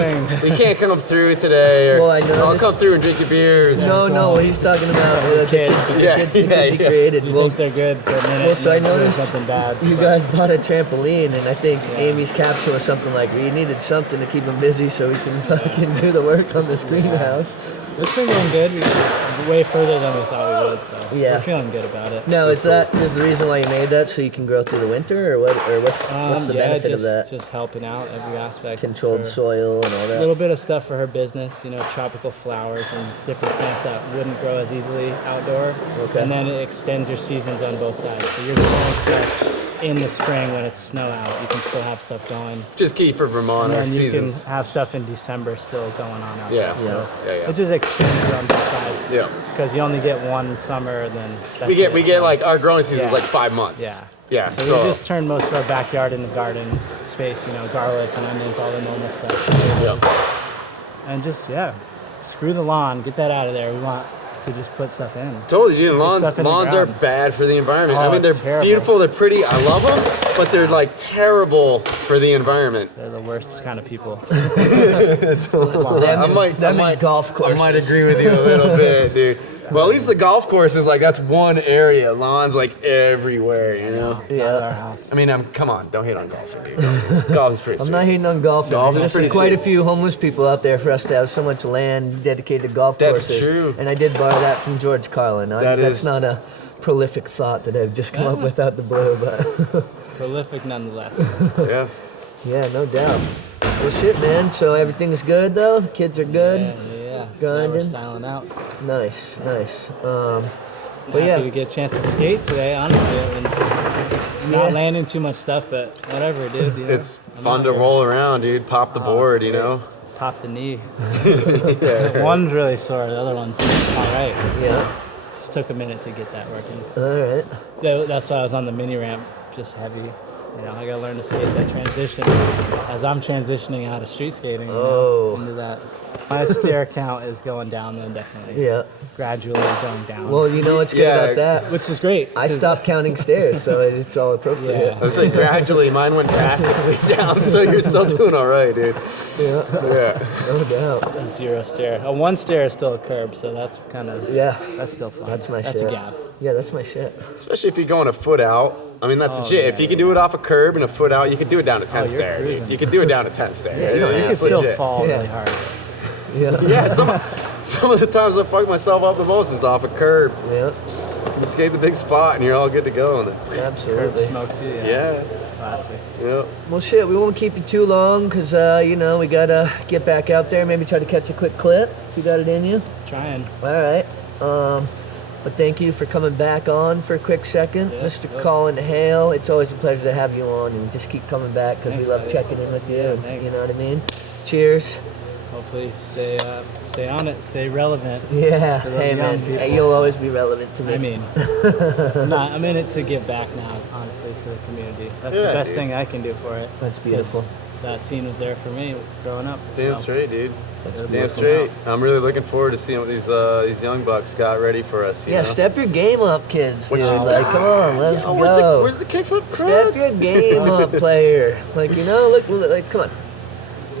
can't come through today. Or Well, I know I'll this- come through and drink your beers. No, he's talking about the kids he created. You Well, think they're good for a minute. well, so I and then do noticed something bad. you guys bought a trampoline, and I think Amy's caption was something like, we needed something to keep him busy so we can fucking do the work on this greenhouse. It's been going good. We're way further than we thought we would, so Yeah. we're feeling good about it. Now, is the reason why you made that so you can grow through the winter, or what? Or what's the benefit of that? Just helping out every aspect. Controlled for soil and all A that. little bit of stuff for her business, you know, tropical flowers and different plants that wouldn't grow as easily outdoor. Okay. And then it extends your seasons on both sides. So you're growing stuff in the spring when it's snow out. You can still have stuff going. Just key for Vermont, And our then you seasons. can have stuff in December still going on out Yeah. there. So Yeah. it just extends it on both sides. Yeah. Because you only get one summer, then that's We get it. like our growing season's Yeah. like 5 months. Yeah. Yeah. So we just turned most of our backyard into garden space, you know, garlic and onions, all the normal stuff. Yeah. And just, screw the lawn, get that out of there. We want to just put stuff in. Totally, dude. Put Lawns stuff in the are ground. bad for the environment. Oh, I mean, they're it's terrible. beautiful, they're pretty. I love them, but they're like terrible for the environment. They're the worst kind of people. I might golf courses. I might agree with you a little bit, dude. Well, at least the golf course is like, that's one area. Lawns like everywhere, you know? Yeah. I mean, come on, don't hate on golfing, dude. Golf is pretty I'm sweet. not hating on golf. Golf is There's pretty quite a sweet. few homeless people out there for us to have so much land dedicated to golf That's courses. true. And I did borrow that from George Carlin. That's is- not a prolific thought that I've just come up with out the blue, but Prolific nonetheless. Yeah. yeah, no doubt. Well, shit, man. So everything's good though. Kids are good. Yeah. Grinding. We're styling out. Nice. I'm But happy yeah. to get a chance to skate today, honestly. I mean, not landing too much stuff, but whatever, dude. You know, It's I'm fun out to here. roll around, dude. Pop the board, you know? Pop the knee. One's really sore, the other one's all right. Yeah. Just took a minute to get that working. All right. That's why I was on the mini ramp, just heavy. You know, I gotta learn to skate that transition as I'm transitioning out of street skating. Into that. My stair count is going down though, definitely. Yeah. Gradually going down. Well, you know what's good about that? Which is great. I stopped counting stairs, so it's all appropriate. I was like, gradually, mine went drastically down, so you're still doing all right, dude. Yeah. No doubt. A 0 stair. A 1 stair is still a curb, so that's kind of that's still fun. That's my shit. That's a gap. Yeah, that's my shit. Especially if you're going a foot out. I mean, that's legit. If you can do it off a curb and a foot out, you could do it down to 10 stair, dude. cruising. You could do it down to 10 stair. You can It's still legit. fall really hard. Yeah. Yeah, some of the times I fuck myself up the most is off a curb. Yeah. You skate the big spot and you're all good to go. And Absolutely. Smokes you, yeah. Classic. Yeah. Well, shit, we won't keep you too long because, you know, we got to get back out there, maybe try to catch a quick clip if you got it in you. Trying. All right. But thank you for coming back on for a quick second. Mr. Collin Hale, it's always a pleasure to have you on, and just keep coming back because we Thanks, love buddy. checking in with you. Yeah, and, thanks. you know what I mean? Cheers. Hopefully stay on it, stay relevant. Yeah. For those Hey, young man, people. you'll always be relevant to me. I mean, I'm in it to give back now, honestly, for the community. That's the Yeah, best dude. thing I can do for it. That's beautiful. 'Cause that scene was there for me growing up. Damn so. straight, dude. That's Damn beautiful. straight. I'm really looking forward to seeing what these young bucks got ready for us. You Yeah, know? step your game up, kids, dude. What you- Like, come on, let's Yo, go. Where's the kickflip? Step your game up, player. Like, you know, look, like, come on.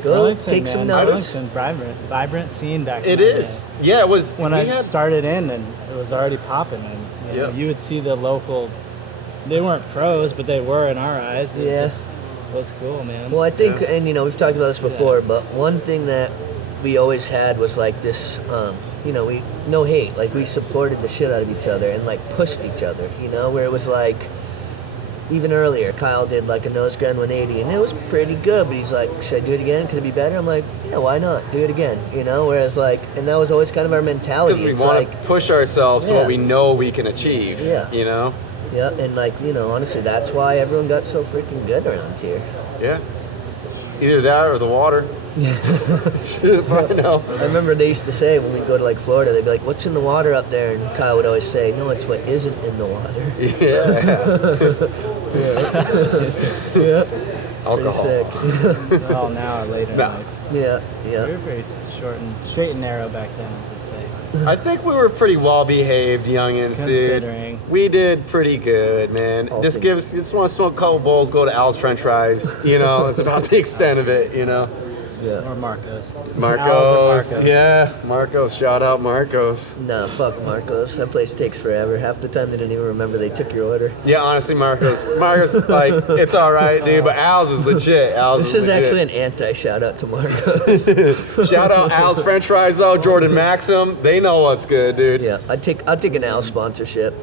Go Arlington, take some man, notes. Arlington, vibrant scene back It then. is. Yeah, it was. When I started in, and it was already popping. And you would see the local. They weren't pros, but they were in our eyes. It just was cool, man. Well, I think, and we've talked about this before, but one thing that we always had was like this, we no hate, like we supported the shit out of each other and like pushed each other, where it was like, even earlier, Kyle did like a nose gun 180 and it was pretty good, but he's like, should I do it again? Could it be better? I'm like, yeah, why not? Do it again, whereas like, and that was always kind of our mentality. Because we want to push ourselves to what we know we can achieve, Yeah, and like, honestly, that's why everyone got so freaking good around here. Yeah. Either that or the water. I know. I remember they used to say when we'd go to like Florida, they'd be like, "What's in the water up there?" And Kyle would always say, "No, it's what isn't in the water." Yeah. Alcohol. Sick. Well, now or later in life. Yeah. We were very straight and narrow back then, as they say. I think we were pretty well-behaved youngins, Considering. dude. We did pretty good, man. Just want to smoke a couple bowls, go to Al's French Fries. It's about the extent of it, Yeah. Or Marcos. Marcos. Yeah, Marcos. Shout out Marcos. Nah, fuck Marcos. That place takes forever. Half the time they didn't even remember they took your order. Yeah, honestly, Marcos, like, it's all right, dude, but Al's is legit. This is actually an anti-shout out to Marcos. Shout out Al's French Fries, though. Jordan Maxim. They know what's good, dude. Yeah, I'll take an Al sponsorship.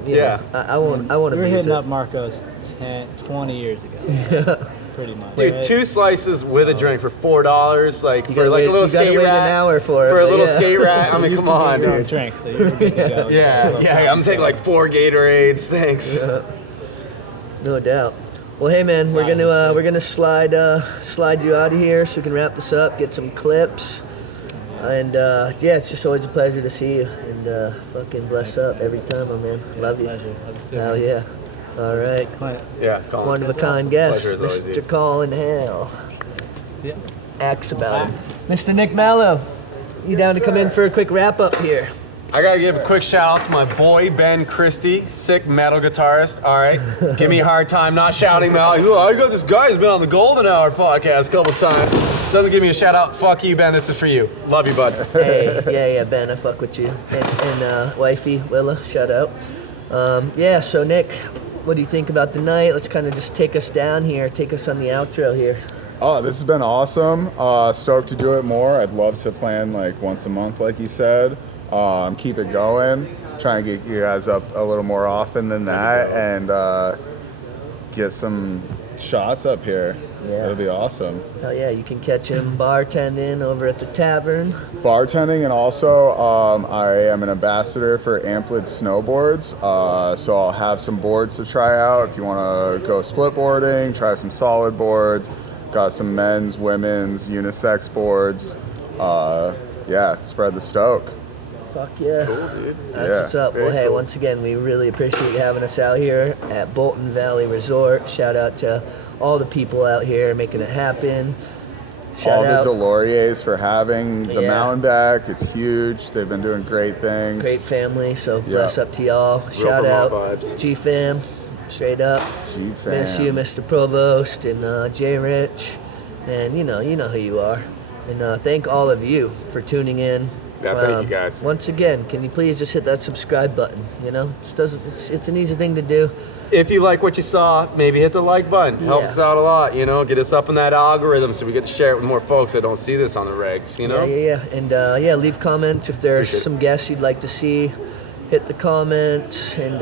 I want to We were abuse hitting it. up Marcos 20 years ago. Pretty much. Dude, 2 slices with a drink for $4, like for like a little skate wait rack. an hour for it. For a little yeah. skate rack. I mean, come on, Your own dude. drink, so you're good to go. Yeah, I'm gonna take like 4 Gatorades, thanks. Yeah. No doubt. Well, hey man, we're gonna slide you out of here so we can wrap this up, get some clips, and it's just always a pleasure to see you. And fucking bless up every time, my man. Love you. Pleasure. Love you too. Hell yeah. All right. Yeah, Colin. One of a kind guest, Pleasure as always, Mr. dude. Collin Hale. See ya. Acts about him. Mr. Nick Mallow, you down to come in for a quick wrap up here? I gotta give a quick shout out to my boy Ben Christie, sick metal guitarist. All right, give me a hard time not shouting him out. I got this guy who's been on the Golden Hour podcast a couple times. Doesn't give me a shout out. Fuck you, Ben. This is for you. Love you, bud. Hey, yeah, Ben, I fuck with you. And wifey Willa, shout out. So Nick, what do you think about the night? Let's kind of just take us down here, take us on the outro here. Oh, this has been awesome. Stoked to do it more. I'd love to plan like once a month, like you said. Keep it going. Try and get you guys up a little more often than that, and get some shots up here. Yeah. It'll be awesome. Hell yeah, you can catch him bartending over at the tavern. Bartending, and also I am an ambassador for Amplid Snowboards, so I'll have some boards to try out if you want to go split boarding, try some solid boards. Got some men's, women's, unisex boards. Spread the stoke. Fuck yeah. Cool, dude. That's what's up. Well, hey, once again, we really appreciate you having us out here at Bolton Valley Resort. Shout out to all the people out here making it happen. Shout out the Deloriers for having the mountain back. It's huge. They've been doing great things. Great family, so bless up to y'all. Shout out G-Fam, straight up. G-Fam. Miss you, Mr. Provost, and Jay Rich. And you know who you are. And thank all of you for tuning in. Yeah, thank you guys. Once again, can you please just hit that subscribe button? It's an easy thing to do. If you like what you saw, maybe hit the like button. Helps us out a lot, get us up in that algorithm so we get to share it with more folks that don't see this on the regs, Yeah. And leave comments if there's some guests you'd like to see. Hit the comments, and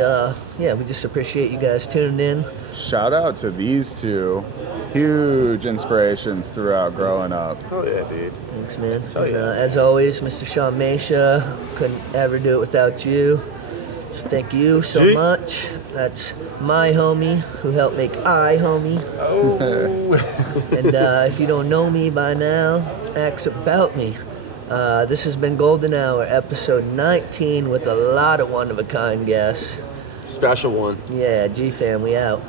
we just appreciate you guys tuning in. Shout out to these two. Huge inspirations throughout growing up. Oh yeah, dude. Thanks, man. And, as always, Mr. Sean Mesha, couldn't ever do it without you. So thank you so much. That's my homie who helped make I homie. Oh. And if you don't know me by now, ask about me. This has been Golden Hour, episode 19, with a lot of one-of-a-kind guests. Special one. Yeah, G-Fam, we out.